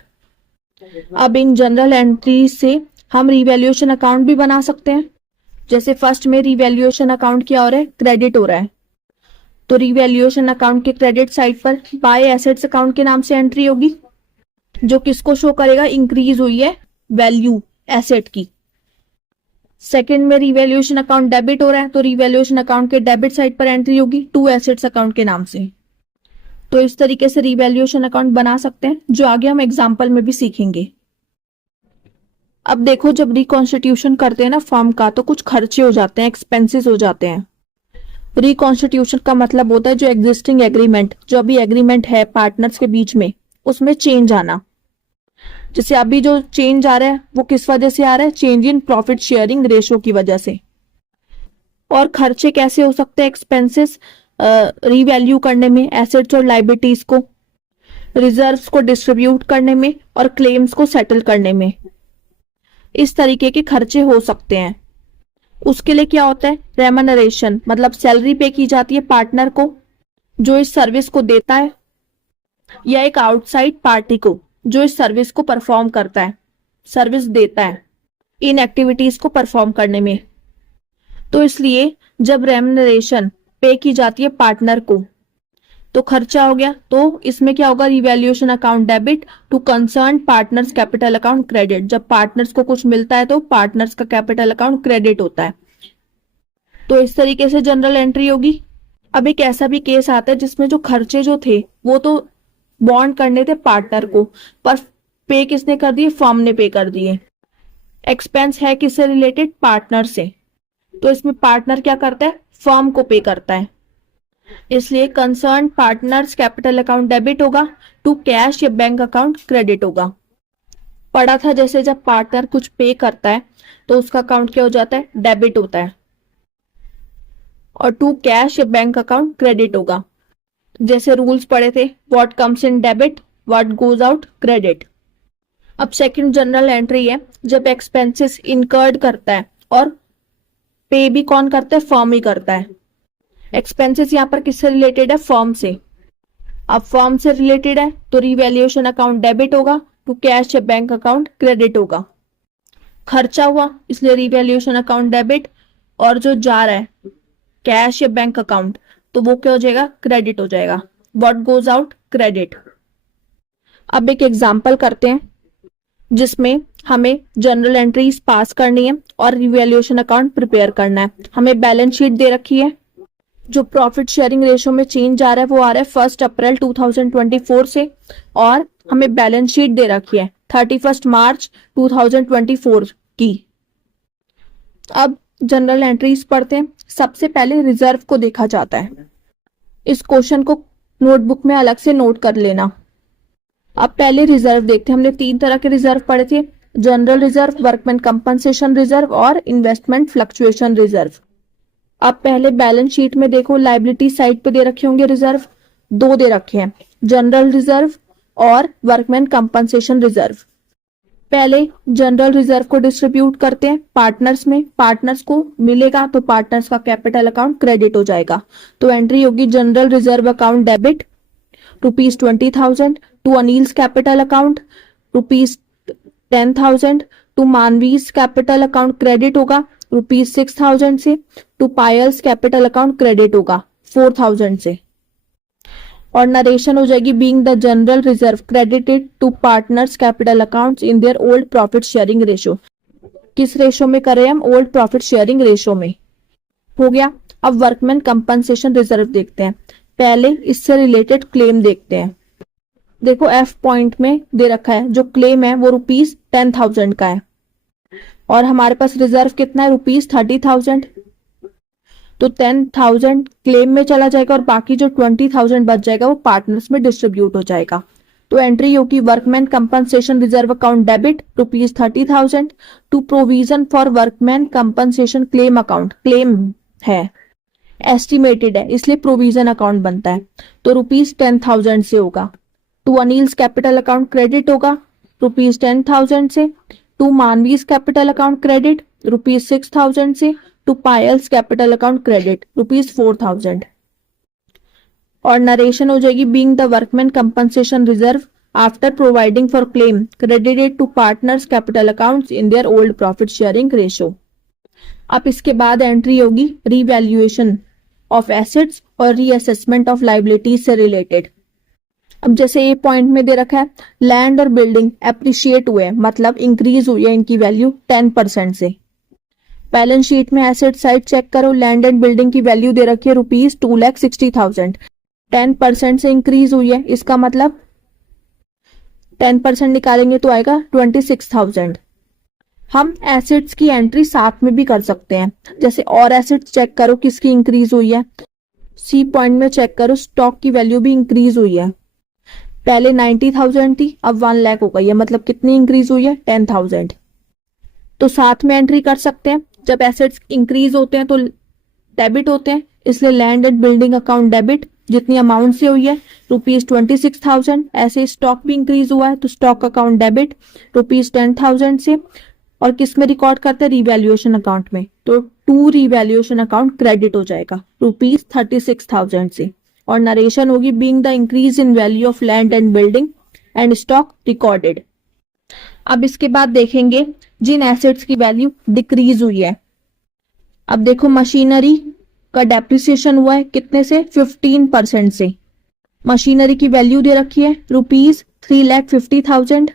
अब इन जनरल एंट्री से हम रिवैल्यूएशन अकाउंट भी बना सकते हैं। जैसे फर्स्ट में रिवैल्यूएशन अकाउंट क्या हो रहा है, क्रेडिट हो रहा है, तो रिवैल्यूएशन अकाउंट के क्रेडिट साइड पर बाय एसेट्स अकाउंट के नाम से एंट्री होगी, जो किसको शो करेगा, इंक्रीज हुई है वैल्यू एसेट की। सेकंड में रिवैल्यूएशन अकाउंट डेबिट हो रहा है, तो रिवैल्यूएशन अकाउंट के डेबिट साइड पर एंट्री होगी टू एसेट्स अकाउंट के नाम से। तो इस तरीके से रिवैल्यूएशन अकाउंट बना सकते हैं, जो आगे हम एग्जाम्पल में भी सीखेंगे। अब देखो, जब रिकॉन्स्टिट्यूशन करते हैं ना फर्म का, तो कुछ खर्चे हो जाते हैं, एक्सपेंसेस हो जाते हैं। रिकॉन्स्टिट्यूशन का मतलब होता है जो एग्जिस्टिंग एग्रीमेंट, जो अभी एग्रीमेंट है पार्टनर्स के बीच में, उसमें चेंज आना। जैसे अभी जो चेंज आ रहा है वो किस वजह से आ रहा है? Change in profit sharing ratio की वजह से। और खर्चे कैसे हो सकते हैं? एक्सपेंसेस रीवैल्यू करने में एसेट्स और लाइबिलिटीज को, रिजर्व्स को डिस्ट्रीब्यूट करने में, और क्लेम्स को सेटल करने में। इस तरीके के खर्चे हो सकते हैं। उसके लिए क्या होता है? रेमनरेशन, मतलब सैलरी पे की जाती है पार्टनर को जो इस सर्विस को देता है, या एक आउटसाइड पार्टी को जो इस सर्विस को परफॉर्म करता है, सर्विस देता है इन एक्टिविटीज को परफॉर्म करने में। तो इसलिए जब रेमनरेशन पे की जाती है पार्टनर को तो खर्चा हो गया। तो इसमें क्या होगा? Revaluation account debit to concern partners capital account credit. जब पार्टनर्स को कुछ मिलता है तो पार्टनर्स का कैपिटल अकाउंट क्रेडिट होता है। तो इस तरीके से जनरल एंट्री होगी। अब एक ऐसा भी केस आता है जिसमें जो खर्चे जो थे वो तो बॉन्ड करने थे पार्टनर को, पर पे किसने कर दिए? फर्म ने पे कर दिए। एक्सपेंस है किससे रिलेटेड? पार्टनर से। तो इसमें पार्टनर क्या करता है? फर्म को पे करता है। इसलिए concern partners capital account debit होगा टू कैश या बैंक अकाउंट क्रेडिट होगा। पढ़ा था जैसे जब पार्टनर कुछ पे करता है तो उसका अकाउंट क्या हो जाता है? डेबिट होता है, और टू कैश या बैंक अकाउंट क्रेडिट होगा। जैसे रूल्स पढ़े थे, what comes in debit, what goes out credit. अब सेकंड जनरल एंट्री है जब एक्सपेंसेस इनकर्ड करता है और पे भी कौन करता है? फर्म ही करता है। एक्सपेंसेस यहाँ पर किससे रिलेटेड है? फर्म से। अब फर्म से रिलेटेड है तो रिवैल्यूएशन अकाउंट डेबिट होगा टू कैश या बैंक अकाउंट क्रेडिट होगा। खर्चा हुआ इसलिए रिवैल्यूएशन अकाउंट डेबिट, और जो जा रहा है कैश या बैंक अकाउंट तो वो क्या हो जाएगा? क्रेडिट हो जाएगा। What goes out credit. अब एक एग्जांपल करते हैं जिसमें हमें जनरल एंट्रीज पास करनी है और रिवैल्यूएशन अकाउंट प्रिपेयर करना है। हमें बैलेंस शीट दे रखी है। जो प्रॉफिट शेयरिंग रेशो में चेंज आ रहा है वो आ रहा है 1 अप्रैल 2024 से, और हमें बैलेंस शीट दे रखी है 31 मार्च 2024 की। अब जनरल एंट्रीज पढ़ते हैं। सबसे पहले रिजर्व को देखा जाता है। इस क्वेश्चन को नोटबुक में अलग से नोट कर लेना। अब पहले रिजर्व देखते हैं। हमने 3 तरह के रिजर्व पढ़े थे, general reserve, workman compensation reserve और इन्वेस्टमेंट फ्लक्चुएशन रिजर्व। अब पहले बैलेंस शीट में देखो, लाइबिलिटी साइड पे दे रखे होंगे रिजर्व, 2 दे रखे हैं, जनरल रिजर्व और वर्कमैन कंपनसेशन रिजर्व। पहले जनरल रिजर्व को डिस्ट्रीब्यूट करते हैं पार्टनर्स में। पार्टनर्स को मिलेगा तो पार्टनर्स का कैपिटल अकाउंट क्रेडिट हो जाएगा। तो एंट्री होगी general reserve account debit ₹20,000 to Anil's capital account, ₹10,000 to Manvi's capital account credit होगा ₹6,000 से, to Payal's capital account credit होगा 4,000 से। और नरेशन हो जाएगी being the general reserve credited to partners capital accounts in their old profit sharing ratio. किस ratio में करें हम? ओल्ड प्रॉफिट शेयरिंग रेशो में। हो गया। अब वर्कमैन कंपनसेशन रिजर्व देखते हैं। पहले इससे रिलेटेड क्लेम देखते हैं। देखो एफ पॉइंट में दे रखा है, जो क्लेम है वो ₹10,000 का है, और हमारे पास रिजर्व कितना है? ₹30,000। तो 10,000 क्लेम में चला जाएगा और बाकी जो 20,000 बच जाएगा वो पार्टनर्स में डिस्ट्रीब्यूट हो जाएगा। तो एंट्री होगी workman compensation reserve account debit ₹30,000 to provision for workman compensation claim account. Claim है, एस्टिमेटेड है, इसलिए प्रोविजन अकाउंट बनता है, तो ₹10,000 से होगा। To Anil's capital account credit होगा ₹10,000 से, to Manvi's capital account credit ₹6,000 से, to Payal's capital account credit ₹4,000। और नरेशन हो जाएगी being the workman compensation reserve after providing for claim credited to partners capital accounts in their old profit sharing ratio. अब इसके बाद entry होगी रीवैल्यूएशन ऑफ एसेट्स और reassessment of liabilities से related. अब जैसे ये पॉइंट में दे रखा है, लैंड और बिल्डिंग एप्रिशिएट हुए, मतलब इंक्रीज हुई है इनकी वैल्यू 10% से। बैलेंस शीट में एसेट साइड चेक करो, लैंड एंड बिल्डिंग की वैल्यू दे रखी है ₹2,60,000, 10% से इंक्रीज हुई है, इसका मतलब 10% निकालेंगे तो आएगा 26,000। हम एसेट्स की एंट्री साथ में भी कर सकते हैं, जैसे और एसेट्स चेक करो किसकी इंक्रीज हुई है। सी पॉइंट में चेक करो स्टॉक की वैल्यू भी इंक्रीज हुई है, पहले 90,000 थी अब 1 लाख हो गई है, मतलब कितनी इंक्रीज हुई है 10,000। तो साथ में एंट्री कर सकते हैं। जब एसेट्स इंक्रीज होते हैं तो डेबिट होते हैं, इसलिए land and building account debit जितनी अमाउंट से हुई है ₹26,000। ऐसे स्टॉक भी इंक्रीज हुआ है तो स्टॉक अकाउंट डेबिट ₹10,000 से। और किस में रिकॉर्ड करते हैं, रिवैल्यूएशन अकाउंट में, तो टू रिवैल्यूएशन अकाउंट क्रेडिट हो जाएगा ₹36,000 से। और नरेशन होगी being the increase in value of land and building and stock recorded. अब इसके बाद देखेंगे जिन एसेट्स की वैल्यू डिक्रीज हुई है। अब देखो मशीनरी का डेप्रिसिएशन हुआ है कितने से, 15% से। मशीनरी की वैल्यू दे रखी है ₹3,50,000।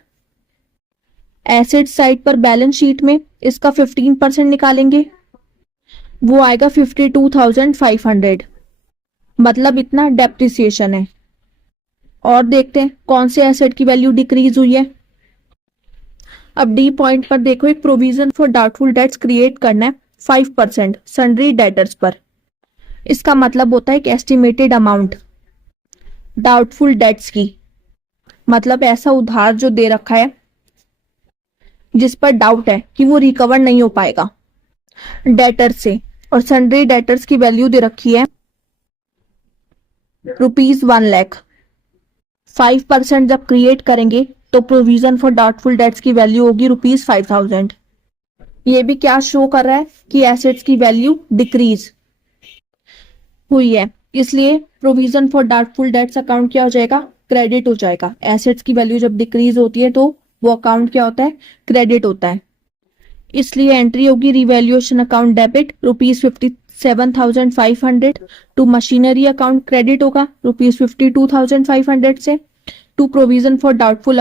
एसेट साइड पर बैलेंस शीट में इसका 15% निकालेंगे, वो आएगा 52,500, मतलब इतना डेप्रिसिएशन है। और देखते हैं कौन से एसेट की वैल्यू डिक्रीज हुई है। अब डी पॉइंट पर देखो एक provision for doubtful dates create करना है 5% सन्ड्री डेटर्स पर। इसका मतलब होता है एक एस्टिमेटेड अमाउंट डाउटफुल डेट्स की, मतलब ऐसा उधार जो दे रखा है जिस पर डाउट है कि वो रिकवर नहीं हो पाएगा डेटर से। और सन्ड्री डेटर्स की वैल्यू दे रखी है ₹1 लाख। 5% जब क्रिएट करेंगे तो प्रोविजन फॉर डाउटफुल डेट्स की वैल्यू होगी ₹5,000। ये भी क्या शो कर रहा है कि एसेट्स की वैल्यू डिक्रीज हुई है, इसलिए provision for doubtful debts account क्या हो जाएगा, क्रेडिट हो जाएगा। एसेट्स की वैल्यू जब डिक्रीज होती है तो वो अकाउंट क्या होता है, क्रेडिट होता है। इसलिए एंट्री होगी revaluation account debit ₹57,500 to machinery account credit होगा ₹52,500 से, to provision for doubtful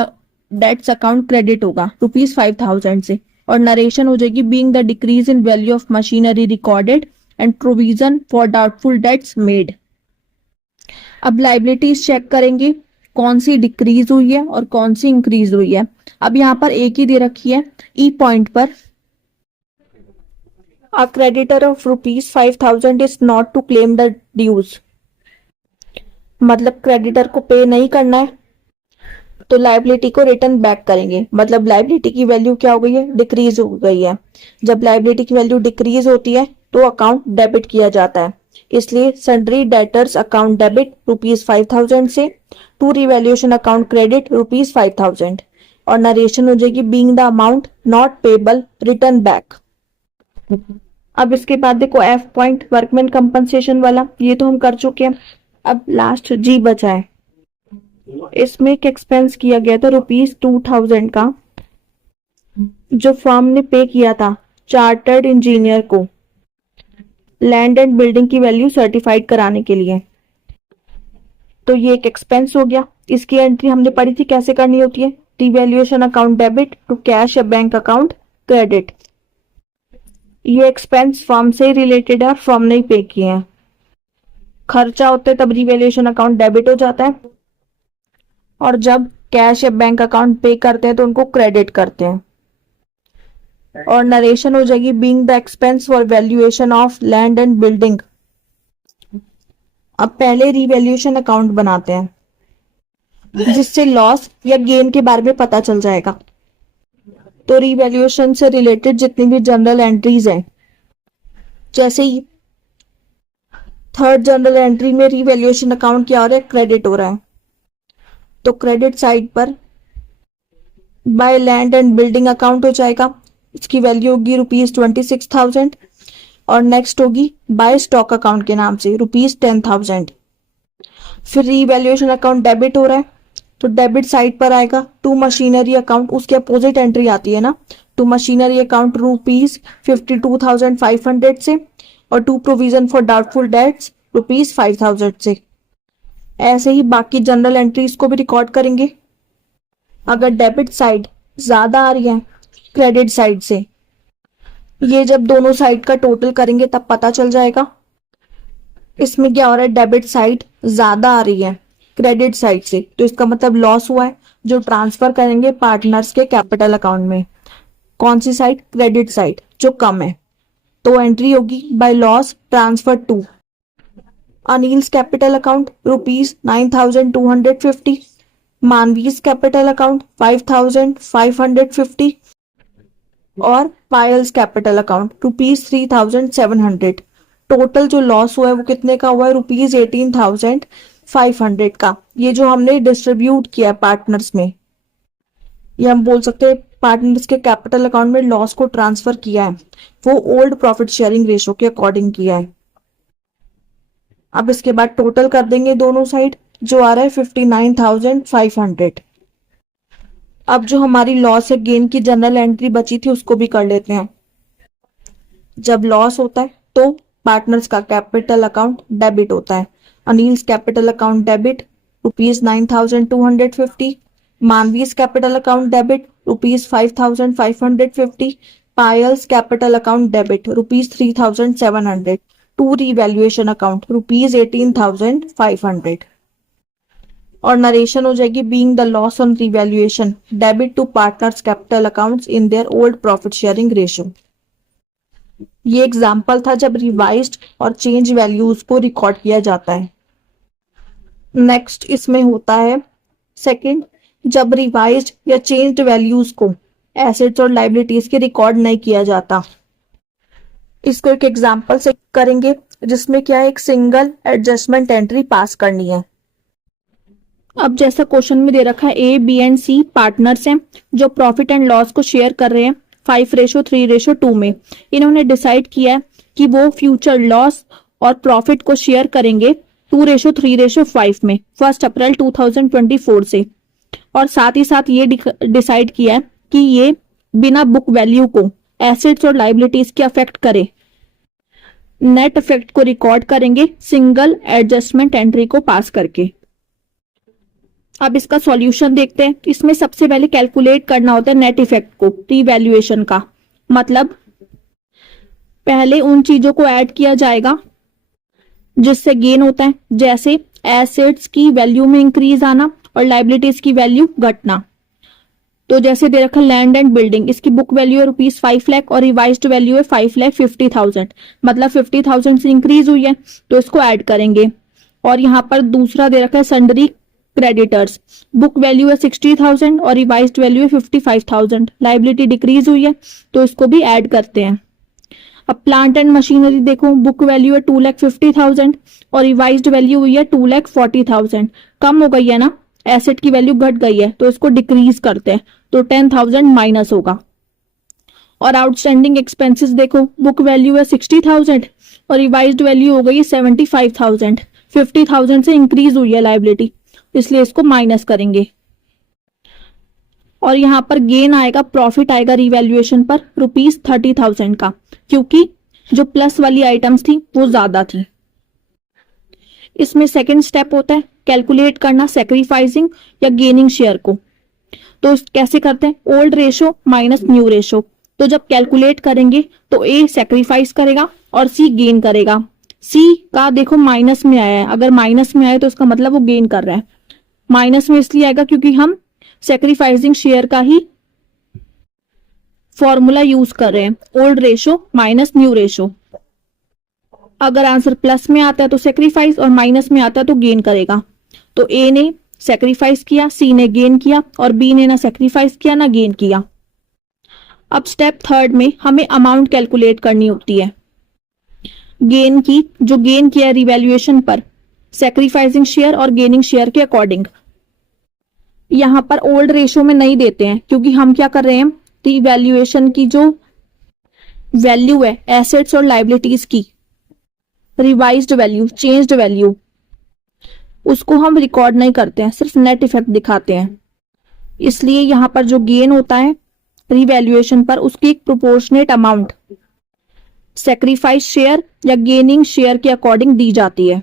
debts account credit होगा ₹5,000 से। और नरेशन हो जाएगी being the decrease in value of machinery recorded and provision for doubtful debts made. अब लाइबिलिटीज चेक करेंगे कौन सी डिक्रीज हुई है और कौन सी इंक्रीज हुई है। अब यहाँ पर एक ही दे रखी है ई पॉइंट पर, a creditor of ₹5,000 is not to claim the dues, मतलब क्रेडिटर को पे नहीं करना है तो लाइबिलिटी को रिटर्न बैक करेंगे, मतलब लाइबिलिटी की वैल्यू क्या हो गई है, डिक्रीज हो गई है। जब लाइबिलिटी की वैल्यू डिक्रीज होती है तो अकाउंट डेबिट किया जाता है, इसलिए सन्ड्री डेटर्स अकाउंट डेबिट ₹5,000 से, टू रिवैल्यूएशन अकाउंट क्रेडिट ₹5,000। और नरेशन हो जाएगी being the amount not payable return back. अब इसके बाद देखो एफ पॉइंट वर्कमैन कंपनसेशन वाला, ये तो हम कर चुके हैं। अब लास्ट जी बचा है, इसमें एक एक्सपेंस किया गया था ₹2,000 का, जो फर्म ने पे किया था चार्टर्ड इंजीनियर को लैंड एंड बिल्डिंग की वैल्यू सर्टिफाइड कराने के लिए। तो ये एक एक्सपेंस हो गया। इसकी एंट्री हमने पढ़ी थी कैसे करनी होती है, revaluation account debit to cash या बैंक अकाउंट क्रेडिट। ये एक्सपेंस फर्म से रिलेटेड है और फर्म ने ही पे किए हैं। खर्चा होते तब रिवैल्यूएशन अकाउंट डेबिट हो जाता है, और जब कैश या बैंक अकाउंट पे करते हैं तो उनको क्रेडिट करते हैं। और नरेशन हो जाएगी being the expense for valuation of land and building. अब पहले रिवैल्यूएशन अकाउंट बनाते हैं जिससे लॉस या गेन के बारे में पता चल जाएगा। तो रिवैल्यूएशन से रिलेटेड जितनी भी जनरल एंट्रीज हैं, जैसे ही थर्ड जनरल एंट्री में रिवैल्यूएशन अकाउंट क्या हो रहा है, क्रेडिट हो रहा है, तो क्रेडिट साइड पर by land and building account हो जाएगा, इसकी वैल्यू होगी ₹26,000। और नेक्स्ट होगी बाय स्टॉक अकाउंट के नाम से ₹10,000। फिर रिवैल्यूएशन अकाउंट डेबिट हो रहा है तो डेबिट साइड पर आएगा टू मशीनरी अकाउंट, उसके अपोजिट एंट्री आती है ना, टू मशीनरी अकाउंट ₹52,500 से, और to provision for doubtful debts ₹5,000 से। ऐसे ही बाकी जनरल एंट्रीज को भी रिकॉर्ड करेंगे। अगर डेबिट साइड ज्यादा आ रही है क्रेडिट साइड से, ये जब दोनों साइड का टोटल करेंगे तब पता चल जाएगा। इसमें क्या हो रहा है, डेबिट साइड ज्यादा आ रही है क्रेडिट साइड से, तो इसका मतलब लॉस हुआ है जो ट्रांसफर करेंगे पार्टनर्स के कैपिटल अकाउंट में। कौन सी साइड? क्रेडिट साइड जो कम है। तो एंट्री होगी by loss transfer to Anil's capital account ₹9,250, Manvi's capital account 5,550 और पायल्स कैपिटल अकाउंट ₹3,700। टोटल जो लॉस हुआ है वो कितने का हुआ है? ₹18,500 का। ये जो हमने डिस्ट्रीब्यूट किया पार्टनर्स में, ये हम बोल सकते हैं पार्टनर्स के कैपिटल अकाउंट में लॉस को ट्रांसफर किया है, वो ओल्ड प्रॉफिट शेयरिंग रेशो के अकॉर्डिंग किया है। अब इसके बाद टोटल कर देंगे दोनों साइड, जो आ रहा है 59,500। अब जो हमारी लॉस है गेन की जनरल एंट्री बची थी उसको भी कर लेते हैं। जब लॉस होता है तो पार्टनर्स का कैपिटल अकाउंट डेबिट होता है। Anil's capital account debit ₹9,250, Manvi's capital account debit ₹5,550, Payal's capital account debit ₹3,700, to revaluation account ₹18,500। और नरेशन हो जाएगी being the loss on revaluation debit to partners capital accounts in their old profit sharing ratio. ये example था जब revised और change values को record किया जाता है। नेक्स्ट इसमें होता है सेकंड, जब रिवाइज्ड या चेंज्ड वैल्यूज को एसेट्स और लायबिलिटीज के रिकॉर्ड नहीं किया जाता। इसको एक एग्जाम्पल से करेंगे जिसमें क्या है, एक सिंगल एडजस्टमेंट एंट्री पास करनी है। अब जैसा क्वेश्चन में दे रखा है A B and C partners हैं जो प्रॉफिट एंड लॉस को शेयर कर रहे हैं 5:3:2 में। इन्होंने डिसाइड किया है कि वो फ्यूचर लॉस और प्रॉफिट को शेयर करेंगे 2:3:5 में 1 अप्रैल 2024 से। और साथ ही साथ ये डिसाइड किया है कि ये बिना बुक वैल्यू को एसेट्स और लायबिलिटीज के अफेक्ट करे, नेट इफेक्ट को रिकॉर्ड करेंगे सिंगल एडजस्टमेंट एंट्री को पास करके। अब इसका सॉल्यूशन देखते हैं। इसमें सबसे पहले कैलकुलेट करना होता है नेट इफेक्ट को रीवैल्यूएशन का। मतलब पहले उन चीजों को ऐड किया जाएगा जिससे गेन होता है, जैसे एसेट्स की वैल्यू में इंक्रीज आना और लायबिलिटीज की वैल्यू घटना। तो जैसे दे रखा लैंड एंड बिल्डिंग, इसकी बुक वैल्यू है ₹5 लाख और रिवाइज्ड वैल्यू है 5,50,000, मतलब 50,000 से इंक्रीज हुई है तो इसको ऐड करेंगे। और यहाँ पर दूसरा दे रखा है सन्डरी क्रेडिटर्स, बुक वैल्यू है 60,000 और रिवाइज्ड वैल्यू है 55,000, लायबिलिटी डिक्रीज हुई है तो इसको भी ऐड करते हैं। अब प्लांट एंड मशीनरी देखो, बुक वैल्यू है 2,50,000 और रिवाइज्ड वैल्यू हुई है 2,40,000, कम हो गई है ना, एसेट की वैल्यू घट गई है तो इसको डिक्रीज करते हैं तो 10,000 माइनस होगा। और आउटस्टैंडिंग एक्सपेंसेस देखो, बुक वैल्यू है 60,000 और रिवाइज्ड वैल्यू हो गई है 75,000, 50,000 से इंक्रीज हुई है लायबिलिटी, इसलिए इसको माइनस करेंगे। और यहाँ पर गेन आएगा, प्रॉफिट आएगा रिवैल्यूएशन पर ₹30,000 का, क्योंकि जो प्लस वाली आइटम्स थी वो ज्यादा थी। इसमें सेकंड स्टेप होता है कैलकुलेट करना सैक्रिफाइसिंग या गेनिंग शेयर को। तो कैसे करते हैं, old ratio minus new ratio. तो जब कैलकुलेट करेंगे तो ए सैक्रिफाइस करेगा और सी गेन करेगा। सी का देखो माइनस में आया है, अगर माइनस में आया तो उसका मतलब वो गेन कर रहा है। माइनस में इसलिए आएगा क्योंकि हम सैक्रिफाइसिंग शेयर का ही फॉर्मूला यूज कर रहे हैं, old ratio minus new ratio. अगर आंसर प्लस में आता है तो सैक्रिफाइस और माइनस में आता है तो गेन करेगा। तो ए ने सैक्रिफाइस किया, सी ने गेन किया और बी ने ना सैक्रिफाइस किया ना गेन किया। अब स्टेप थर्ड में हमें अमाउंट कैलकुलेट करनी होती है गेन की, जो गेन किया रिवैल्यूएशन पर सैक्रिफाइसिंग शेयर और गेनिंग शेयर के अकॉर्डिंग। यहां पर ओल्ड रेशो में नहीं देते हैं क्योंकि हम क्या कर रहे हैं, रिवैल्यूएशन की जो वैल्यू है एसेट्स और लायबिलिटीज की, रिवाइज्ड वैल्यू, चेंज्ड वैल्यू, उसको हम रिकॉर्ड नहीं करते हैं, सिर्फ नेट इफेक्ट दिखाते हैं। इसलिए यहां पर जो गेन होता है रिवैल्यूएशन पर उसकी एक प्रोपोर्शनेट अमाउंट सैक्रिफाइस शेयर या गेनिंग शेयर के अकॉर्डिंग दी जाती है।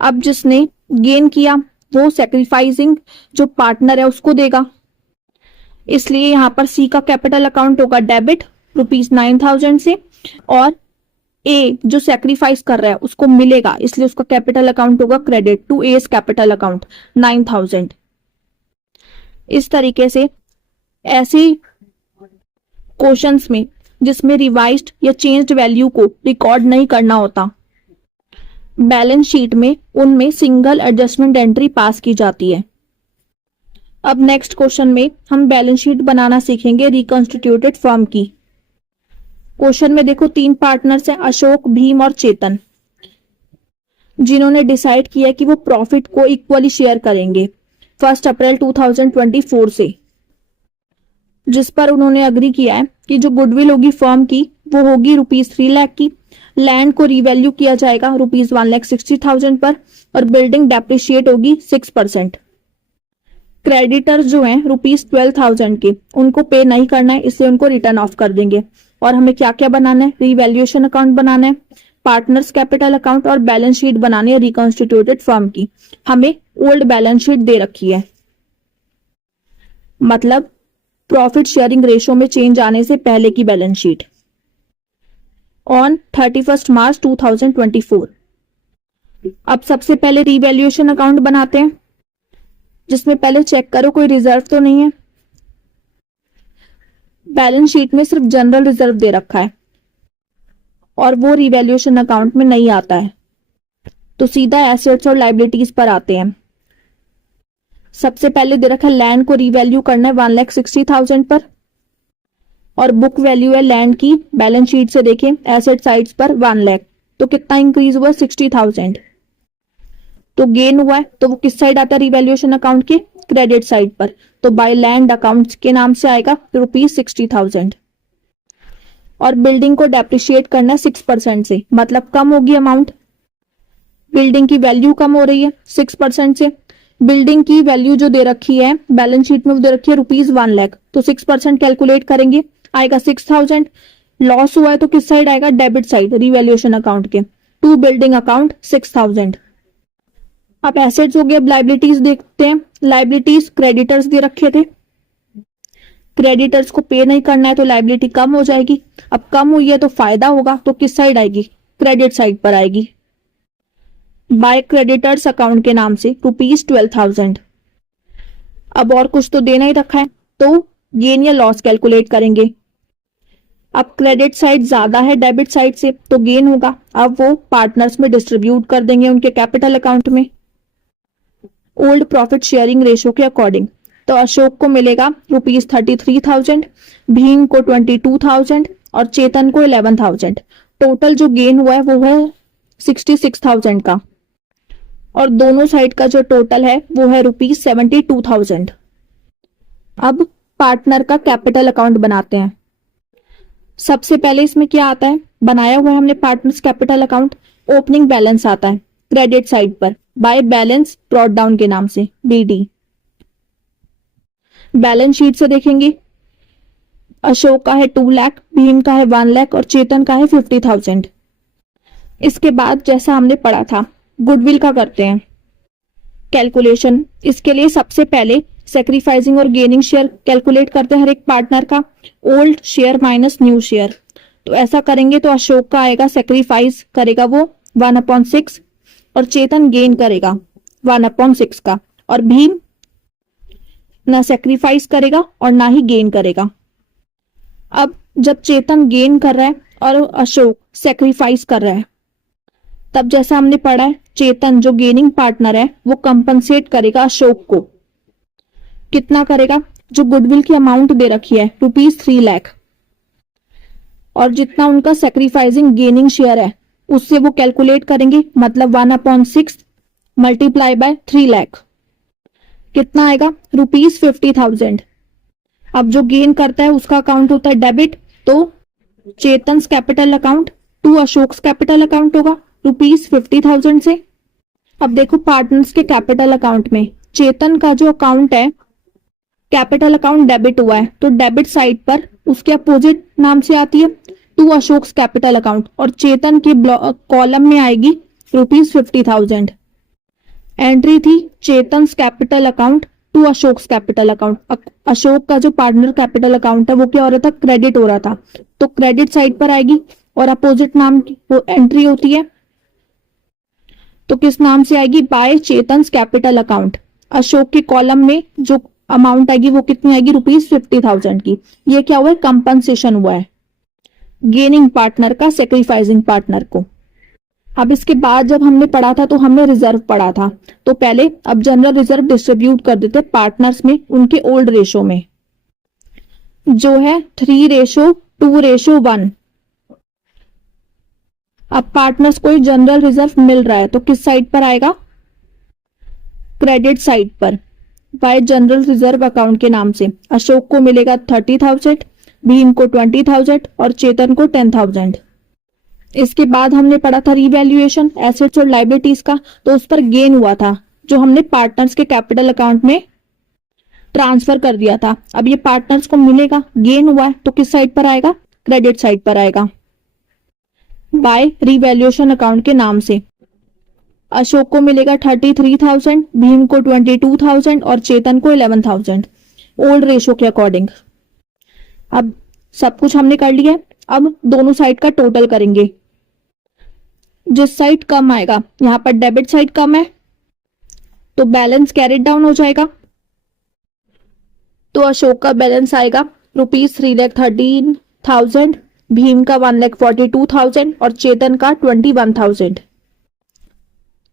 अब जिसने गेन किया वो सैक्रिफाइसिंग जो पार्टनर है उसको देगा, इसलिए यहां पर सी का कैपिटल अकाउंट होगा डेबिट ₹9,000 से, और ए जो सैक्रिफाइस कर रहा है उसको मिलेगा, इसलिए उसका कैपिटल अकाउंट होगा credit to S capital account 9,000। इस तरीके से ऐसी क्वेश्चंस में जिसमें रिवाइज्ड या चेंज्ड वैल्यू को रिकॉर्ड नहीं करना होता, बैलेंस शीट में उनमें सिंगल एडजस्टमेंट एंट्री पास की जाती है। अब नेक्स्ट क्वेश्चन में हम बैलेंस शीट बनाना सीखेंगे रिकॉन्स्टिट्यूटेड फर्म की। क्वेश्चन में देखो 3 पार्टनर्स हैं, अशोक, भीम और चेतन, जिन्होंने डिसाइड किया कि वो प्रॉफिट को इक्वली शेयर करेंगे 1 अप्रैल 2024 से, जिस पर उन्होंने अग्री किया है कि जो गुडविल होगी फर्म की वो होगी ₹3 लाख की, लैंड को रिवैल्यू किया जाएगा ₹1,60,000 पर और बिल्डिंग डेप्रिशिएट होगी 6%। क्रेडिटर्स जो हैं ₹12,000 के, उनको पे नहीं करना है, इसलिए उनको रिटर्न ऑफ कर देंगे। और हमें क्या क्या बनाना है, रिवैल्यूएशन अकाउंट बनाना है, पार्टनर्स कैपिटल अकाउंट और बैलेंस शीट बनानी है रिकॉन्स्टिट्यूटेड फर्म की। हमें ओल्ड बैलेंस शीट दे रखी है, मतलब प्रॉफिट शेयरिंग रेशो में चेंज आने से पहले की बैलेंस शीट ऑन 31 मार्च 2024। अब सबसे पहले रिवैल्यूएशन अकाउंट बनाते हैं, जिसमें पहले चेक करो कोई रिजर्व तो नहीं है। बैलेंस शीट में सिर्फ जनरल रिजर्व दे रखा है और वो रिवैल्यूएशन अकाउंट में नहीं आता है, तो सीधा एसेट्स और लायबिलिटीज पर आते हैं। सबसे पहले दे रखा है लैंड को रिवैल्यू करना है 1,60,000 पर और बुक वैल्यू है लैंड की, बैलेंस शीट से देखें एसेट साइड्स पर 1 लाख, तो कितना इंक्रीज हुआ 60,000, तो गेन हुआ है, तो वो किस साइड आता है रिवैल्यूएशन अकाउंट के क्रेडिट साइड पर, तो बाय लैंड अकाउंट के नाम से आएगा ₹60,000। और बिल्डिंग को डेप्रिशिएट करना है 6% से, मतलब कम होगी अमाउंट, बिल्डिंग की वैल्यू कम हो रही है 6% से। बिल्डिंग की वैल्यू जो दे रखी है बैलेंस शीट में वो दे रखी है ₹1 लाख, तो 6% कैलकुलेट करेंगे आएगा 6,000। लॉस हुआ है तो किस साइड आएगा, डेबिट साइड रिवैल्यूएशन अकाउंट के, टू बिल्डिंग अकाउंट 6,000। अब एसेट्स हो गए, अब लाइबिलिटीज देखते हैं। लाइबिलिटीज क्रेडिटर्स दे रखे थे, क्रेडिटर्स को पे नहीं करना है तो लाइबिलिटी कम हो जाएगी। अब कम हुई है तो फायदा होगा, तो किस साइड आएगी, क्रेडिट साइड पर आएगी, बाय क्रेडिटर्स अकाउंट के नाम से ₹12,000। अब और कुछ तो देना ही रखा है, तो गेन या लॉस कैलकुलेट करेंगे। अब क्रेडिट साइड ज्यादा है डेबिट साइड से, तो गेन होगा, अब वो पार्टनर्स में डिस्ट्रीब्यूट कर देंगे उनके कैपिटल अकाउंट में ओल्ड प्रॉफिट शेयरिंग रेशो के अकॉर्डिंग। तो अशोक को मिलेगा ₹33,000, भीम को 22,000 और चेतन को 11,000। टोटल जो गेन हुआ है वो है 66,000 का, और दोनों साइड का जो टोटल है वो है ₹72,000। अब पार्टनर का कैपिटल अकाउंट बनाते हैं। सबसे पहले इसमें क्या आता है, बनाया हुआ है हमने partners capital account. Opening balance आता है क्रेडिट साइड पर बाय बैलेंस ब्रॉट डाउन के नाम से BD। बैलेंस शीट से देखेंगे अशोक का है 2 लाख, भीम का है 1 लाख और चेतन का है 50,000। इसके बाद जैसा हमने पढ़ा था गुडविल का करते हैं कैलकुलेशन। इसके लिए सबसे पहले सेक्रीफाइसिंग और गेनिंग शेयर कैलकुलेट करते हैं हर एक पार्टनर का, old share minus new share. तो ऐसा करेंगे तो अशोक का आएगा, सेक्रीफाइस करेगा वो 1/6 और चेतन गेन करेगा 1/6 का, और भीम ना सेक्रीफाइस करेगा और ना ही गेन करेगा। अब जब चेतन गेन कर रहा है और अशोक सेक्रीफाइस कर रहा है, तब जैसा हमने पढ़ा है चेतन जो गेनिंग पार्टनर है वो कंपनसेट करेगा अशोक को। कितना करेगा, जो गुडविल की अमाउंट दे रखी है ₹3 लाख, और जितना उनका सेक्रीफाइसिंग गेनिंग शेयर है उससे वो कैलकुलेट करेंगे, मतलब 1/6 मल्टीप्लाई बाय 3 लाख, कितना आएगा ₹50,000। अब जो गेन करता है उसका अकाउंट होता है डेबिट, तो Chetan capital account to Ashok capital account होगा ₹50,000 से। अब देखो पार्टनर्स के कैपिटल अकाउंट में चेतन का जो अकाउंट है कैपिटल अकाउंट डेबिट हुआ है, तो डेबिट साइड पर उसके अपोजिट नाम से आती है टू अशोक कैपिटल अकाउंट, और चेतन के कॉलम में आएगी ₹50,000। एंट्री थी Chetan capital account to Ashok capital account. Ashok का जो पार्टनर कैपिटल अकाउंट है वो क्या हो रहा था, क्रेडिट हो रहा था, तो क्रेडिट साइड पर आएगी, और अपोजिट नाम की वो एंट्री होती है तो किस नाम से आएगी, बाय चेतन कैपिटल अकाउंट। अशोक के कॉलम में जो अमाउंट आएगी वो कितनी आएगी, ₹50,000 की। ये क्या हुआ है, कंपनसेशन हुआ है गेनिंग पार्टनर का सेक्रीफाइसिंग पार्टनर को। अब इसके बाद जब हमने पढ़ा था तो हमने रिजर्व पढ़ा था, तो पहले अब जनरल रिजर्व डिस्ट्रीब्यूट कर देते पार्टनर्स में उनके ओल्ड रेशो में, जो है 3:2:1। अब पार्टनर्स को जनरल रिजर्व मिल रहा है तो किस साइड पर आएगा, क्रेडिट साइड पर, बाय जनरल रिजर्व अकाउंट के नाम से। अशोक को मिलेगा 30,000, भीम को 20,000 और चेतन को 10,000। इसके बाद हमने पढ़ा था रिवैल्यूएशन एसेट्स और लाइबिलिटीज का, तो उस पर गेन हुआ था जो हमने पार्टनर्स के कैपिटल अकाउंट में ट्रांसफर कर दिया था। अब ये पार्टनर्स को मिलेगा, गेन हुआ है तो किस साइड पर आएगा, क्रेडिट साइड पर आएगा, बाय रिवैल्यूएशन अकाउंट के नाम से। अशोक को मिलेगा 33,000, भीम को 22,000 और चेतन को 11,000 ओल्ड रेशो के अकॉर्डिंग। अब सब कुछ हमने कर लिया है, अब दोनों साइड का टोटल करेंगे। जिस साइड कम आएगा, यहां पर डेबिट साइड कम है तो बैलेंस कैरेट डाउन हो जाएगा। तो अशोक का बैलेंस आएगा ₹3,13,000, भीम का 1,42,000 और चेतन का 21,000,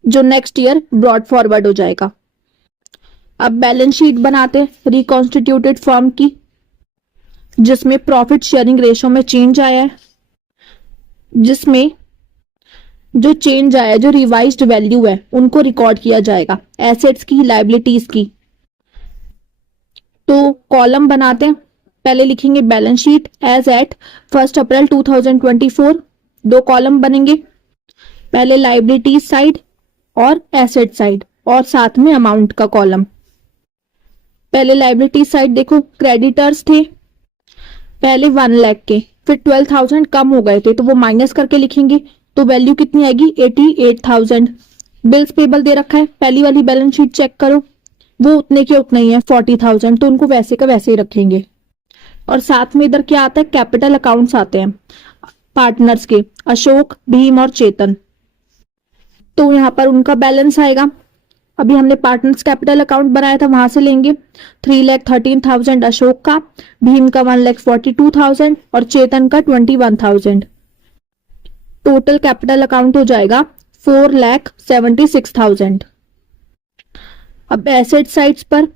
जो नेक्स्ट ईयर ब्रॉड फॉरवर्ड हो जाएगा। अब बैलेंस शीट बनाते रिकॉन्स्टिट्यूटेड फर्म की, जिसमें प्रॉफिट शेयरिंग रेशो में चेंज आया है, जिसमें जो चेंज आया है, जो रिवाइज्ड वैल्यू है, उनको रिकॉर्ड किया जाएगा, एसेट्स की, लाइबिलिटीज की। तो कॉलम बनाते हैं, पहले लिखेंगे बैलेंस शीट एज एट 1 अप्रैल 2024। दो कॉलम बनेंगे, पहले लाइबिलिटीज साइड और एसेट साइड, और साथ में अमाउंट का कॉलम। पहले लाइबिलिटीज साइड देखो, क्रेडिटर्स थे पहले 1 लाख के, फिर 12,000 कम हो गए थे तो वो माइनस करके लिखेंगे, तो वैल्यू कितनी आएगी 88,000। बिल्स पेबल दे रखा है, पहली वाली बैलेंस शीट चेक करो, वो उतने के उतना ही है 40,000, तो उनको वैसे का वैसे ही रखेंगे। और साथ में इधर क्या आता है, कैपिटल अकाउंट्स आते हैं पार्टनर्स के, अशोक, भीम और चेतन। तो यहाँ पर उनका बैलेंस आएगा, अभी हमने पार्टनर्स कैपिटल अकाउंट बनाया था वहां से लेंगे, 3,13,000 अशोक का, भीम का 1,42,000 और चेतन का 21,000। टोटल कैपिटल अकाउंट हो जाएगा 4,76,000। अब एसेट साइड्स पर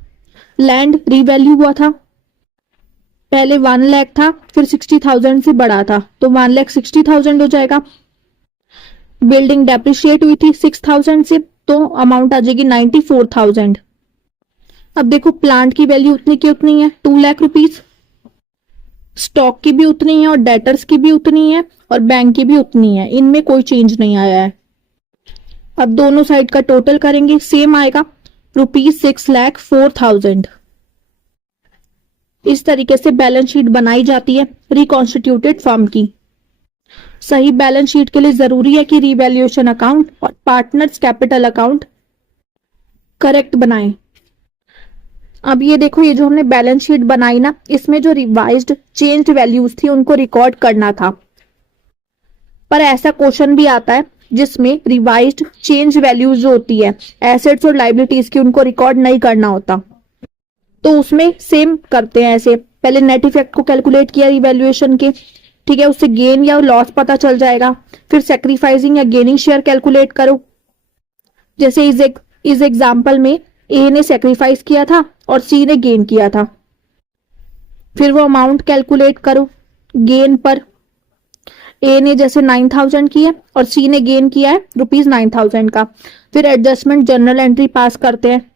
लैंड रीवैल्यू हुआ था, पहले 1 लाख था, फिर 60,000 से बढ़ा था तो 1,60,000 हो जाएगा। बिल्डिंग डेप्रिशिएट हुई थी 6,000 से, तो अमाउंट आ जाएगी 94,000। अब देखो प्लांट की वैल्यू उतनी की उतनी है 2 लाख रुपीज, स्टॉक की भी उतनी है और डेटर्स की भी उतनी है और बैंक की भी उतनी है, इनमें कोई चेंज नहीं आया है। अब दोनों साइड का टोटल करेंगे, सेम आएगा ₹6,04,000। इस तरीके से बैलेंस शीट बनाई जाती है रिकॉन्स्टिट्यूटेड फर्म की। सही बैलेंस शीट के लिए जरूरी है कि रिवैल्यूएशन अकाउंट और पार्टनर्स कैपिटल अकाउंट करेक्ट बनाएं। अब ये देखो, ये जो हमने बैलेंस शीट बनाई ना, इसमें जो रिवाइज्ड चेंज्ड वैल्यूज थी उनको रिकॉर्ड करना था, पर ऐसा क्वेश्चन भी आता है जिसमें रिवाइज्ड चेंज वैल्यूज जो होती है एसेट्स और लाइबिलिटीज की, उनको रिकॉर्ड नहीं करना होता। तो उसमें सेम करते हैं ऐसे, पहले नेट इफेक्ट को कैलकुलेट किया रिवैल्यूएशन के, ठीक है, उससे गेन या लॉस पता चल जाएगा, फिर सेक्रीफाइसिंग या गेनिंग शेयर कैलकुलेट करो। जैसे इस एग्जांपल में ए ने सेक्रीफाइस किया था और सी ने गेन किया था, फिर वो अमाउंट कैलकुलेट करो गेन पर। ए ने जैसे 9,000 की है और सी ने गेन किया है ₹9,000 का, फिर एडजस्टमेंट जनरल एंट्री पास करते हैं।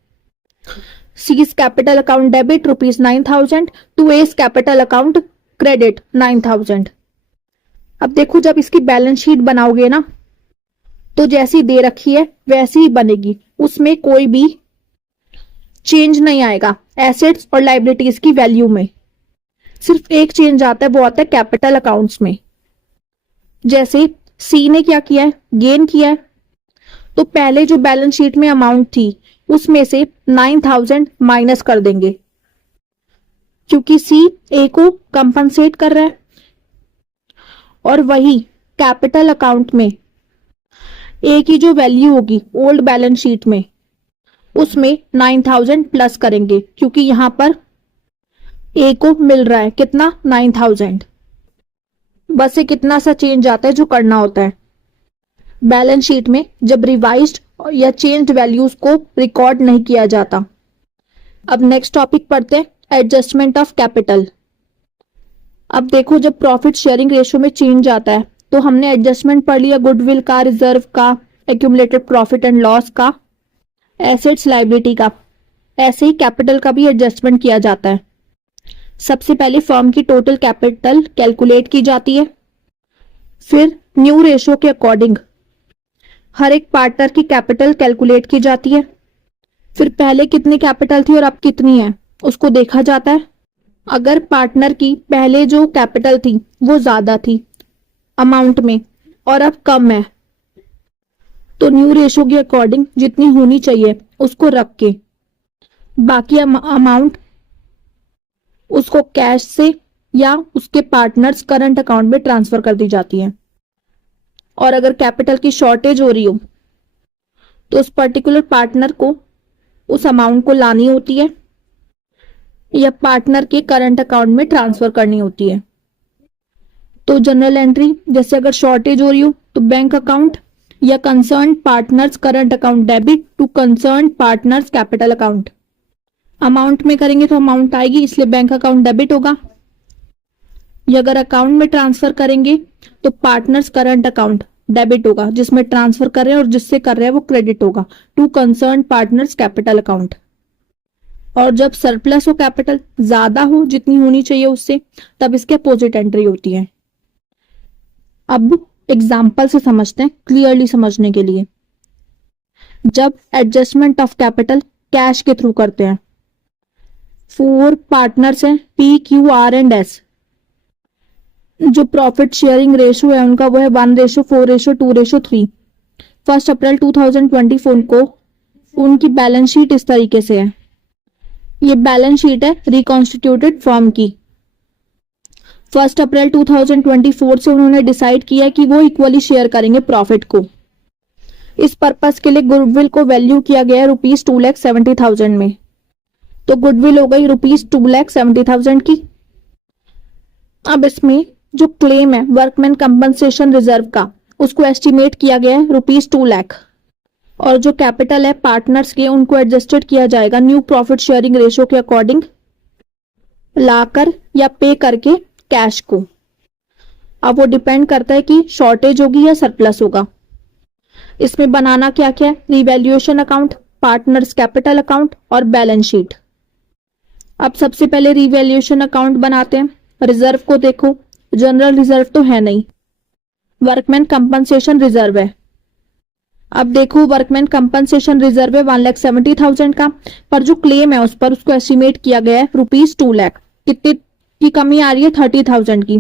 C's capital account debit ₹9,000 to S capital account credit 9,000। अब देखो, जब इसकी बैलेंस शीट बनाओगे ना, तो जैसी दे रखी है वैसी ही बनेगी, उसमें कोई भी चेंज नहीं आएगा एसेट्स और लाइबिलिटीज की वैल्यू में। सिर्फ एक चेंज आता है, वो आता है कैपिटल अकाउंट्स में। जैसे सी ने क्या किया है, गेन किया है, तो पहले जो बैलेंस शीट में अमाउंट थी उसमें से 9,000 माइनस कर देंगे, क्योंकि सी ए को कंपनसेट कर रहा है। और वही कैपिटल अकाउंट में ए की जो वैल्यू होगी ओल्ड बैलेंस शीट में, उसमें 9000 प्लस करेंगे क्योंकि यहां पर ए को मिल रहा है कितना 9000। बस ये कितना सा चेंज आता है जो करना होता है बैलेंस शीट में जब रिवाइज्ड या चेंज्ड वैल्यूज को रिकॉर्ड नहीं किया जाता। अब नेक्स्ट टॉपिक पढ़ते हैं, एडजस्टमेंट ऑफ कैपिटल। अब देखो जब प्रॉफिट शेयरिंग रेशियो में चेंज आता है तो हमने एडजस्टमेंट पढ़ लिया गुडविल का, रिजर्व का, एक्यूमुलेटेड प्रॉफिट एंड लॉस का, एसेट्स लायबिलिटी का। ऐसे ही कैपिटल का भी एडजस्टमेंट किया जाता है। सबसे पहले फर्म की टोटल कैपिटल कैलकुलेट की जाती है, फिर न्यू रेशियो के अकॉर्डिंग हर एक पार्टनर की कैपिटल कैलकुलेट की जाती है, फिर पहले कितनी कैपिटल थी और अब कितनी है उसको देखा जाता है। अगर पार्टनर की पहले जो कैपिटल थी वो ज्यादा थी अमाउंट में और अब कम है तो न्यू रेशियो के अकॉर्डिंग जितनी होनी चाहिए उसको रख के बाकी अमाउंट उसको कैश से या उसके पार्टनर्स करंट अकाउंट में ट्रांसफर कर दी जाती है। और अगर कैपिटल की शॉर्टेज हो रही हो तो उस पर्टिकुलर पार्टनर को उस अमाउंट को लानी होती है या पार्टनर के करंट अकाउंट में ट्रांसफर करनी होती है। तो जनरल एंट्री जैसे अगर शॉर्टेज हो रही हो तो बैंक अकाउंट या concern partners current account debit to concern partners capital account. Amount में करेंगे तो अमाउंट आएगी इसलिए बैंक अकाउंट डेबिट होगा, या अगर अकाउंट में ट्रांसफर करेंगे तो पार्टनर्स करंट अकाउंट डेबिट होगा जिसमें ट्रांसफर कर रहे हैं और जिससे कर रहे हैं वो क्रेडिट होगा to concern partners capital account. और जब सरप्लस हो कैपिटल ज्यादा हो जितनी होनी चाहिए उससे तब इसके अपोजिट एंट्री होती है। अब एग्जाम्पल से समझते हैं क्लियरली समझने के लिए। जब एडजस्टमेंट ऑफ कैपिटल कैश के थ्रू करते हैं, 4 पार्टनर्स हैं P Q R and S. जो प्रॉफिट शेयरिंग रेशो है उनका वो है 1:4:2:3। 1 अप्रैल 2024 को उनकी बैलेंस शीट इस तरीके से है। ये बैलेंस शीट है रिकॉन्स्टिट्यूटेड फर्म की। 1 अप्रैल 2024 से उन्होंने डिसाइड किया कि वो इक्वली शेयर करेंगे प्रॉफिट को। इस पर्पस के लिए गुडविल को वैल्यू किया गया है ₹2,70,000 में। तो गुडविल हो गई ₹2,70,000 की। अब इसमें जो क्लेम है वर्कमैन कंपनसेशन रिजर्व का उसको एस्टिमेट किया गया है ₹2 लाख। और जो कैपिटल है पार्टनर्स के उनको एडजस्टेड किया जाएगा न्यू प्रॉफिट शेयरिंग रेशियो के अकॉर्डिंग लाकर या पे करके कैश को। अब वो डिपेंड करता है कि शॉर्टेज होगी या सरप्लस होगा। इसमें बनाना क्या क्या है, revaluation account, partners capital account और बैलेंस शीट। अब सबसे पहले रिवैल्यूएशन अकाउंट बनाते हैं। रिजर्व को देखो, जनरल रिजर्व तो है नहीं, वर्कमैन कंपनसेशन रिजर्व है। अब देखो वर्कमैन कंपनसेशन रिजर्व है 1,70,000 का, पर जो क्लेम है उस पर उसको एस्टिमेट किया गया है ₹2 लाख। कितने की कमी आ रही है 30,000 की,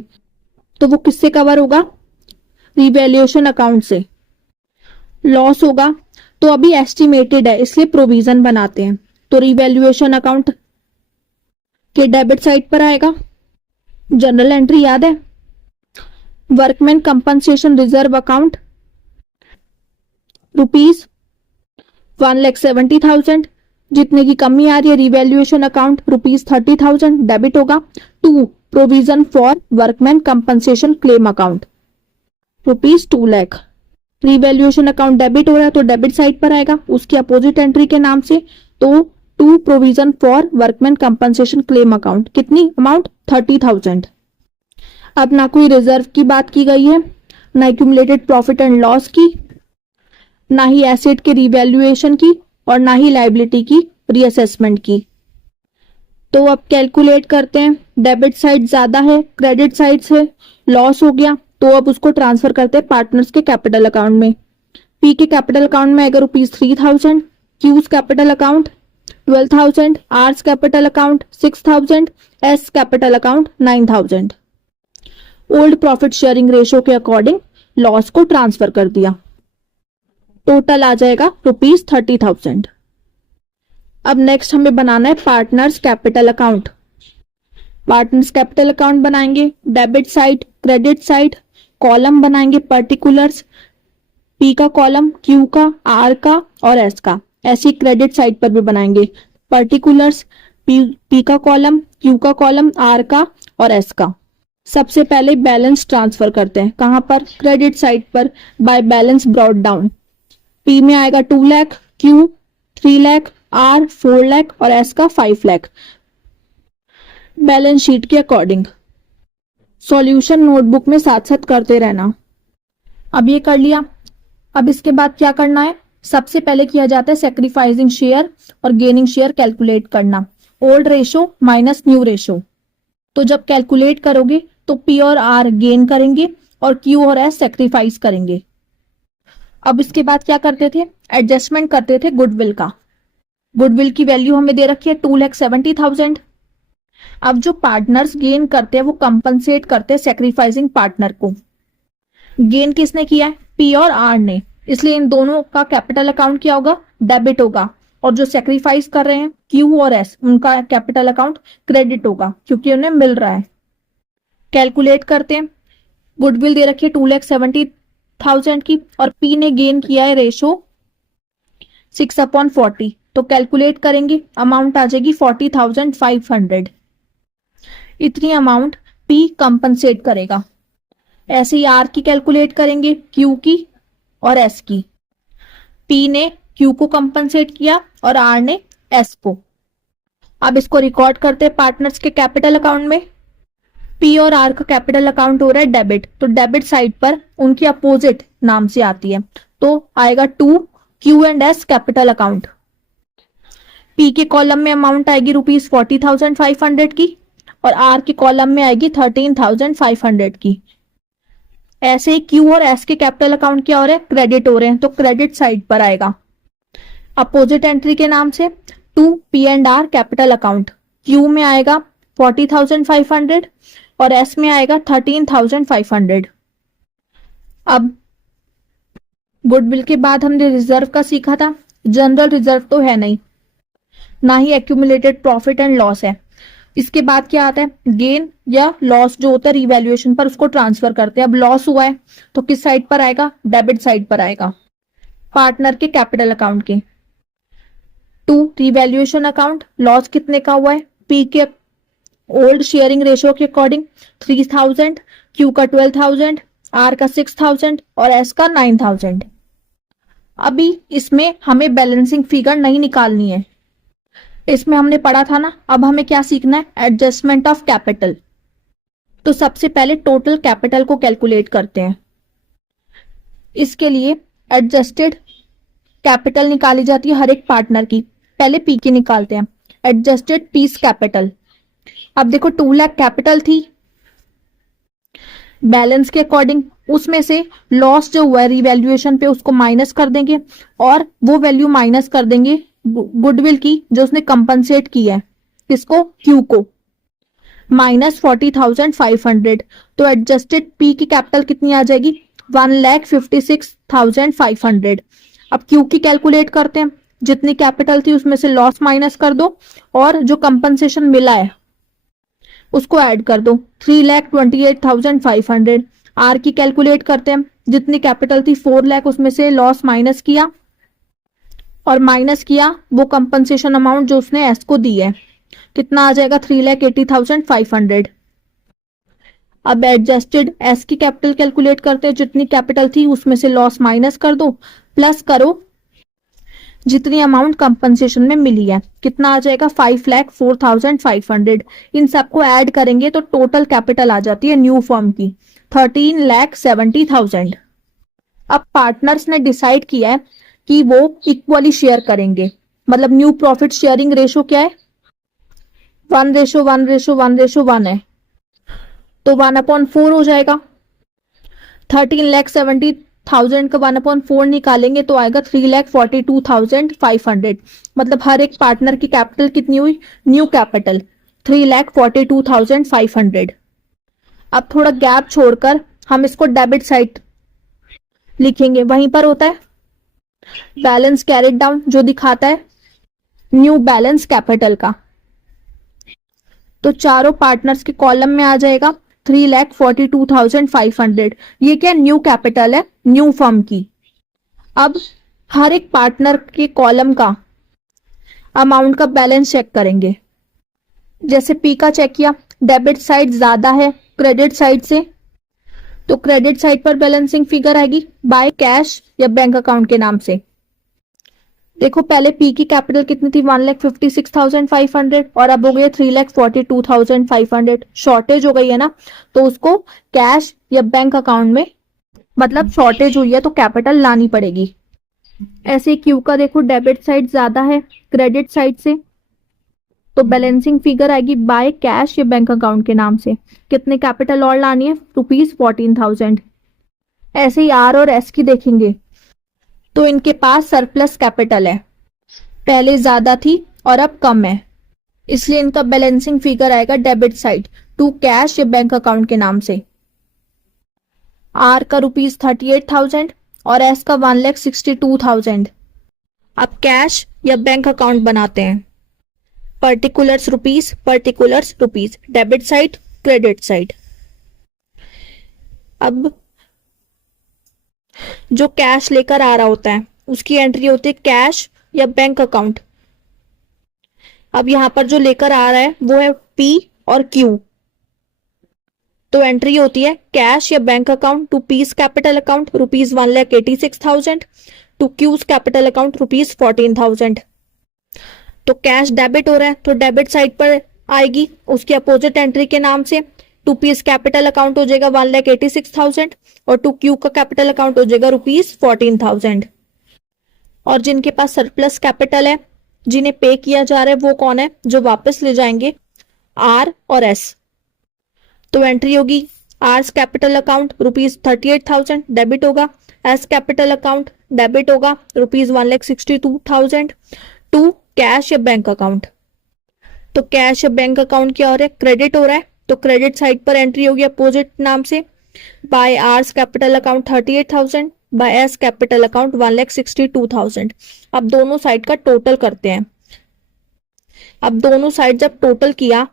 तो वो किससे कवर होगा, रिवैल्यूएशन अकाउंट से। लॉस होगा तो अभी एस्टिमेटेड है इसलिए प्रोविजन बनाते हैं, तो रिवैल्यूएशन अकाउंट के डेबिट साइड पर आएगा। जनरल एंट्री याद है, वर्कमैन कंपनसेशन रिजर्व अकाउंट ₹1,70,000, जितने की कमी आ रही है रिवैल्यूएशन अकाउंट ₹30,000 डेबिट होगा to provision for workman compensation claim account ₹2 lakh. Revaluation account debit हो रहा है तो डेबिट साइड पर आएगा उसकी अपोजिट एंट्री के नाम से, तो to provision for workman compensation claim account. कितनी अमाउंट 30,000। अब ना कोई रिजर्व की बात की गई है, ना एक्यूमुलेटेड प्रॉफिट एंड लॉस की, ना ही एसेट के रिवैल्यूएशन की और ना ही लायबिलिटी की रीअसेसमेंट की। तो अब कैलकुलेट करते हैं। डेबिट साइड ज्यादा है, क्रेडिट साइड से लॉस हो गया तो अब उसको ट्रांसफर करते हैं पार्टनर्स के कैपिटल अकाउंट में। पी के कैपिटल अकाउंट में आएगा ₹3,000, Q's capital account 12,000, R's capital account 6,000, S capital account 9,000। Old profit sharing ratio के अकॉर्डिंग लॉस को ट्रांसफर कर दिया, टोटल आ जाएगा ₹30,000। अब नेक्स्ट हमें बनाना है partners capital account. Partners capital account बनाएंगे, debit side, credit side, column बनाएंगे पर्टिकुलर्स, पी का कॉलम, क्यू का, आर का और एस का। ऐसी क्रेडिट साइड पर भी बनाएंगे। पर्टिकुलर्स, पी का कॉलम, क्यू का कॉलम, आर का और एस का। सबसे पहले बैलेंस ट्रांसफर करते हैं, कहां पर? क्रेडिट साइड पर, by balance brought down. P में आएगा 2 लाख, क्यू 3 लाख, आर 4 लाख और एस का 5 लाख। बैलेंस शीट के अकॉर्डिंग। सॉल्यूशन नोटबुक में साथ साथ करते रहना। अब ये कर लिया। अब इसके बाद क्या करना है? सबसे पहले किया जाता है सेक्रीफाइसिंग शेयर और गेनिंग शेयर कैलकुलेट करना। Old ratio minus new ratio. तो जब कैलकुलेट करोगे तो पी और आर गेन करेंगे और क्यू और एस सेक्रीफाइस करेंगे। अब इसके बाद क्या करते थे? एडजस्टमेंट करते थे गुडविल का। गुडविल की वैल्यू हमें दे रखी है 2,70,000। अब जो पार्टनर्स गेन करते हैं वो कंपनसेट करते हैं सेक्रीफाइसिंग पार्टनर को। गेन किसने किया है? पी और आर ने, इसलिए इन दोनों का कैपिटल अकाउंट क्या होगा? डेबिट होगा। और जो सेक्रीफाइस कर रहे हैं क्यू और एस, उनका कैपिटल अकाउंट क्रेडिट होगा क्योंकि उन्हें मिल रहा है। कैलकुलेट करते हैं। गुडविल दे रखी है 2,70,000 की और पी ने गेन किया है रेशो 6/40। तो कैलकुलेट करेंगे, अमाउंट आ जाएगी 40,500। इतनी अमाउंट पी कंपनसेट करेगा। ऐसे ही आर की कैलकुलेट करेंगे, क्यू की और एस की। पी ने क्यू को कंपनसेट किया और आर ने एस को। अब इसको रिकॉर्ड करते हैं पार्टनर्स के कैपिटल अकाउंट में। पी और आर का कैपिटल अकाउंट हो रहा है डेबिट, तो डेबिट साइड पर उनकी अपोजिट नाम से आती है, तो आएगा 2 Q and S capital account. P के कॉलम में अमाउंट आएगी ₹40,500 की और आर के कॉलम में आएगी 13,500 की। ऐसे ही क्यू और एस के कैपिटल अकाउंट क्या हो रहे हैं? क्रेडिट हो रहे हैं, तो क्रेडिट साइड पर आएगा अपोजिट एंट्री के नाम से 2 P and are capital account. Q में आएगा 40,500 और एस में आएगा 13,500। अब गुडविल के बाद हमने रिजर्व का सीखा था। जनरल रिजर्व तो है नहीं, ना ही एक्यूमुलेटेड प्रॉफिट एंड लॉस है। इसके बाद क्या आता है? गेन या लॉस जो होता है रिवैल्यूएशन पर, उसको ट्रांसफर करते हैं। अब लॉस हुआ है तो किस साइड पर आएगा? डेबिट साइड पर आएगा, पार्टनर के कैपिटल अकाउंट के। 2 रिवैल्यूएशन अकाउंट। लॉस कितने का हुआ है? पी के ओल्ड शेयरिंग रेशियो के अकॉर्डिंग 3,000, क्यू का 12,000, आर का 6,000 और एस का 9,000। अभी इसमें हमें बैलेंसिंग फिगर नहीं निकालनी है, इसमें हमने पढ़ा था ना। अब हमें क्या सीखना है? Adjustment of capital. तो सबसे पहले टोटल कैपिटल को कैलकुलेट करते हैं। इसके लिए एडजस्टेड कैपिटल निकाली जाती है हर एक पार्टनर की। पहले पी की निकालते हैं, एडजस्टेड पीस कैपिटल। अब देखो 2 लाख कैपिटल थी बैलेंस के अकॉर्डिंग, उसमें से लॉस जो हुआ है रिवैल्यूएशन पे उसको माइनस कर देंगे और वो वैल्यू माइनस कर देंगे गुडविल की जो उसने कंपनसेट की है। किसको? क्यू को। -40,500। तो एडजस्टेड पी की कैपिटल कितनी आ जाएगी? 1,56,500। अब क्यू की कैलकुलेट करते हैं। जितनी कैपिटल थी उसमें से लॉस माइनस कर दो और जो कंपनसेशन मिला है उसको ऐड कर दो, 3,28,500। आर की कैलकुलेट करते हैं। जितनी कैपिटल थी 4 लाख, उसमें से लॉस माइनस किया और माइनस किया वो कंपनसेशन अमाउंट जो उसने एस को दी है, कितना आ जाएगा? 3,80,500। अब एडजस्टेड एस की कैपिटल कैलकुलेट करते हैं। जितनी कैपिटल थी उसमें से लॉस माइनस कर दो, प्लस करो जितनी अमाउंट कंपनसेशन में मिली है, कितना आ जाएगा? 5,04,500। इन सबको ऐड करेंगे तो टोटल कैपिटल आ जाती है न्यू फर्म की 13,70,000। अब पार्टनर्स ने डिसाइड किया है कि वो इक्वली शेयर करेंगे, मतलब न्यू प्रॉफिट शेयरिंग रेशो क्या है? 1:1:1:1 है, तो 1/4 हो जाएगा। 13,70,000 का 1/4 निकालेंगे तो आएगा 3,42,500। मतलब हर एक पार्टनर की कैपिटल कितनी हुई? New capital 3,42,500। अब थोड़ा गैप छोड़कर हम इसको डेबिट साइड लिखेंगे, वहीं पर होता है बैलेंस कैरिड डाउन जो दिखाता है न्यू बैलेंस कैपिटल का। तो चारों पार्टनर्स के कॉलम में आ जाएगा 3,42,500। ये क्या? न्यू कैपिटल है न्यू फर्म की। अब हर एक पार्टनर के कॉलम का अमाउंट का बैलेंस चेक करेंगे। जैसे पी का चेक किया, डेबिट साइड ज्यादा है क्रेडिट साइड से, तो क्रेडिट साइड पर बैलेंसिंग फिगर आएगी बाय कैश या बैंक अकाउंट के नाम से। देखो पहले पी की कैपिटल कितनी थी, 1,56,500 और अब हो गई 3,42,500। शॉर्टेज हो गई है ना, तो उसको कैश या बैंक अकाउंट में, मतलब शॉर्टेज हुई है तो कैपिटल लानी पड़ेगी। ऐसे क्यू का देखो डेबिट साइड ज्यादा है क्रेडिट साइड से, तो बैलेंसिंग फिगर आएगी बाय कैश या बैंक अकाउंट के नाम से। कितने कैपिटल और लानी है, ₹14,000। ऐसे ही आर और एस की देखेंगे तो इनके पास सरप्लस कैपिटल है, पहले ज्यादा थी और अब कम है, इसलिए इनका बैलेंसिंग फिगर आएगा डेबिट साइड टू कैश या बैंक अकाउंट के नाम से। आर का ₹38,000 और एस का 1,62,000। अब कैश या बैंक अकाउंट बनाते हैं। Particulars rupees, debit side credit side. अब जो कैश लेकर आ रहा होता है उसकी एंट्री होती है कैश या बैंक अकाउंट। अब यहां पर जो लेकर आ रहा है वो है पी और क्यू, तो एंट्री होती है कैश या bank account to P's capital account ₹1,86,000 to Q's capital account ₹14,000। तो कैश डेबिट हो रहा है तो डेबिट साइड पर आएगी उसकी अपोजिट एंट्री के नाम से। टू पीस कैपिटल अकाउंट हो जाएगा 1,86,000 और टू क्यू का कैपिटल अकाउंट हो जाएगा ₹14,000। और जिनके पास सरप्लस कैपिटल है, जिन्हें पे किया जा रहा है, वो कौन है, जो वापस ले जाएंगे आर और एस। तो एंट्री होगी आर्स कैपिटल अकाउंट ₹38,000 डेबिट होगा, एस कैपिटल अकाउंट डेबिट होगा ₹1,62,000 टू कैश या बैंक अकाउंट। तो कैश या बैंक अकाउंट क्या हो रहा है, क्रेडिट हो रहा है, तो क्रेडिट साइड पर एंट्री होगी अपोजिट नाम से by R's capital account 38,000 by S capital account 1,62,000। अब दोनों साइड का टोटल करते हैं। अब दोनों साइड जब टोटल किया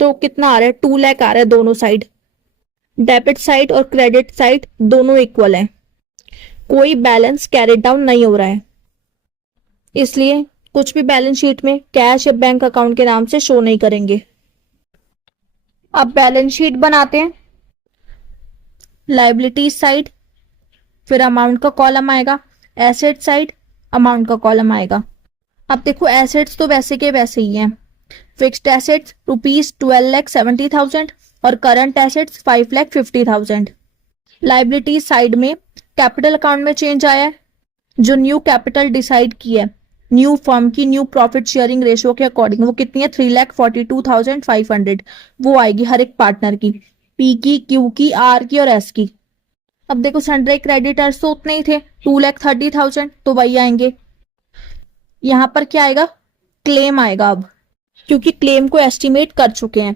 तो कितना आ रहा है, 2 लाख आ रहा है दोनों साइड। डेबिट साइड और क्रेडिट साइड दोनों इक्वल है, कोई बैलेंस कैरिड डाउन नहीं हो रहा है, इसलिए कुछ भी बैलेंस शीट में कैश या बैंक अकाउंट के नाम से शो नहीं करेंगे। अब बैलेंस शीट बनाते हैं। लायबिलिटीज साइड, फिर अमाउंट का कॉलम आएगा, एसेट साइड अमाउंट का कॉलम आएगा। अब देखो एसेट्स तो वैसे के वैसे ही हैं। फिक्स्ड एसेट्स ₹12,70,000 और करंट एसेट्स ₹5,50,000। लायबिलिटीज साइड में कैपिटल अकाउंट में चेंज आया है, जो न्यू कैपिटल डिसाइड की है न्यू फर्म की न्यू प्रॉफिट शेयरिंग रेशियो के अकॉर्डिंग, वो कितनी है 3,42,500, वो आएगी हर एक पार्टनर की, पी की, क्यू की, आर की और एस की। अब देखो सन्ड्री क्रेडिटर्स तो उतने ही थे 2,30,000, तो वही आएंगे। यहां पर क्या आएगा, क्लेम आएगा। अब क्योंकि क्लेम को एस्टिमेट कर चुके हैं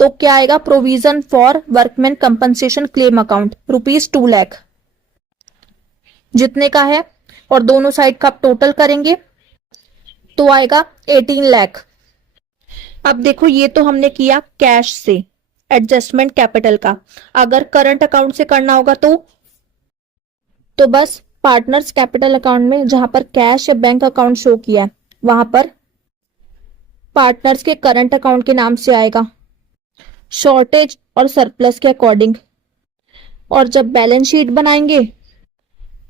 तो क्या आएगा, provision for workman compensation claim account ₹2 lakh जितने का है, और दोनों साइड का आप टोटल करेंगे तो आएगा 18 लाख। अब देखो ये तो हमने किया कैश से एडजस्टमेंट कैपिटल का। अगर करंट अकाउंट से करना होगा तो बस पार्टनर्स कैपिटल अकाउंट में जहां पर कैश या बैंक अकाउंट शो किया है वहां पर पार्टनर्स के करंट अकाउंट के नाम से आएगा, शॉर्टेज और सरप्लस के अकॉर्डिंग। और जब बैलेंस शीट बनाएंगे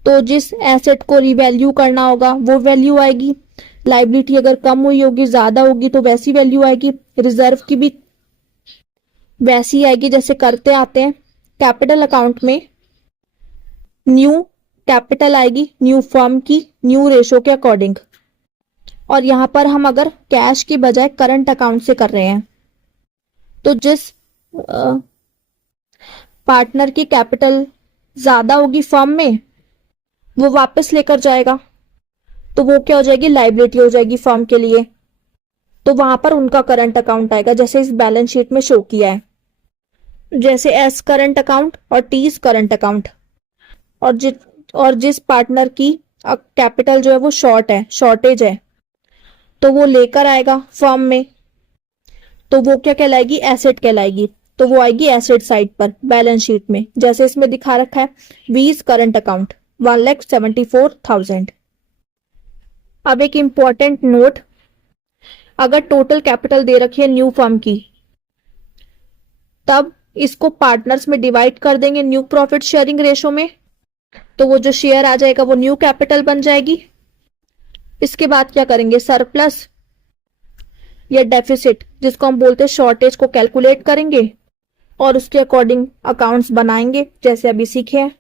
तो जिस एसेट को रिवैल्यू करना होगा वो वैल्यू आएगी, लायबिलिटी अगर कम हुई होगी ज्यादा होगी तो वैसी वैल्यू आएगी, रिजर्व की भी वैसी आएगी जैसे करते आते हैं। कैपिटल अकाउंट में न्यू कैपिटल आएगी न्यू फर्म की न्यू रेशो के अकॉर्डिंग। और यहां पर हम अगर कैश की बजाय करंट अकाउंट से कर रहे हैं तो जिस पार्टनर की कैपिटल ज्यादा होगी फर्म में वो वापस लेकर जाएगा, तो वो क्या हो जाएगी, लायबिलिटी हो जाएगी फर्म के लिए, तो वहां पर उनका करंट अकाउंट आएगा जैसे इस बैलेंस शीट में शो किया है, जैसे एस करंट अकाउंट और टीज करंट अकाउंट। और जिस पार्टनर की कैपिटल जो है वो शॉर्टेज है तो वो लेकर आएगा फर्म में, तो वो क्या कहलाएगी, एसेट कहलाएगी, तो वो आएगी एसेट साइड पर बैलेंस शीट में, जैसे इसमें दिखा रखा है वीज करंट अकाउंट 1,74,000। अब एक इंपॉर्टेंट नोट, अगर टोटल कैपिटल दे रखी है न्यू फर्म की, तब इसको पार्टनर्स में डिवाइड कर देंगे न्यू प्रॉफिट शेयरिंग रेशो में, तो वो जो शेयर आ जाएगा वो न्यू कैपिटल बन जाएगी। इसके बाद क्या करेंगे, सरप्लस या डेफिसिट जिसको हम बोलते हैं शॉर्टेज को कैलकुलेट करेंगे और उसके अकॉर्डिंग अकाउंट्स बनाएंगे जैसे अभी सीखे हैं।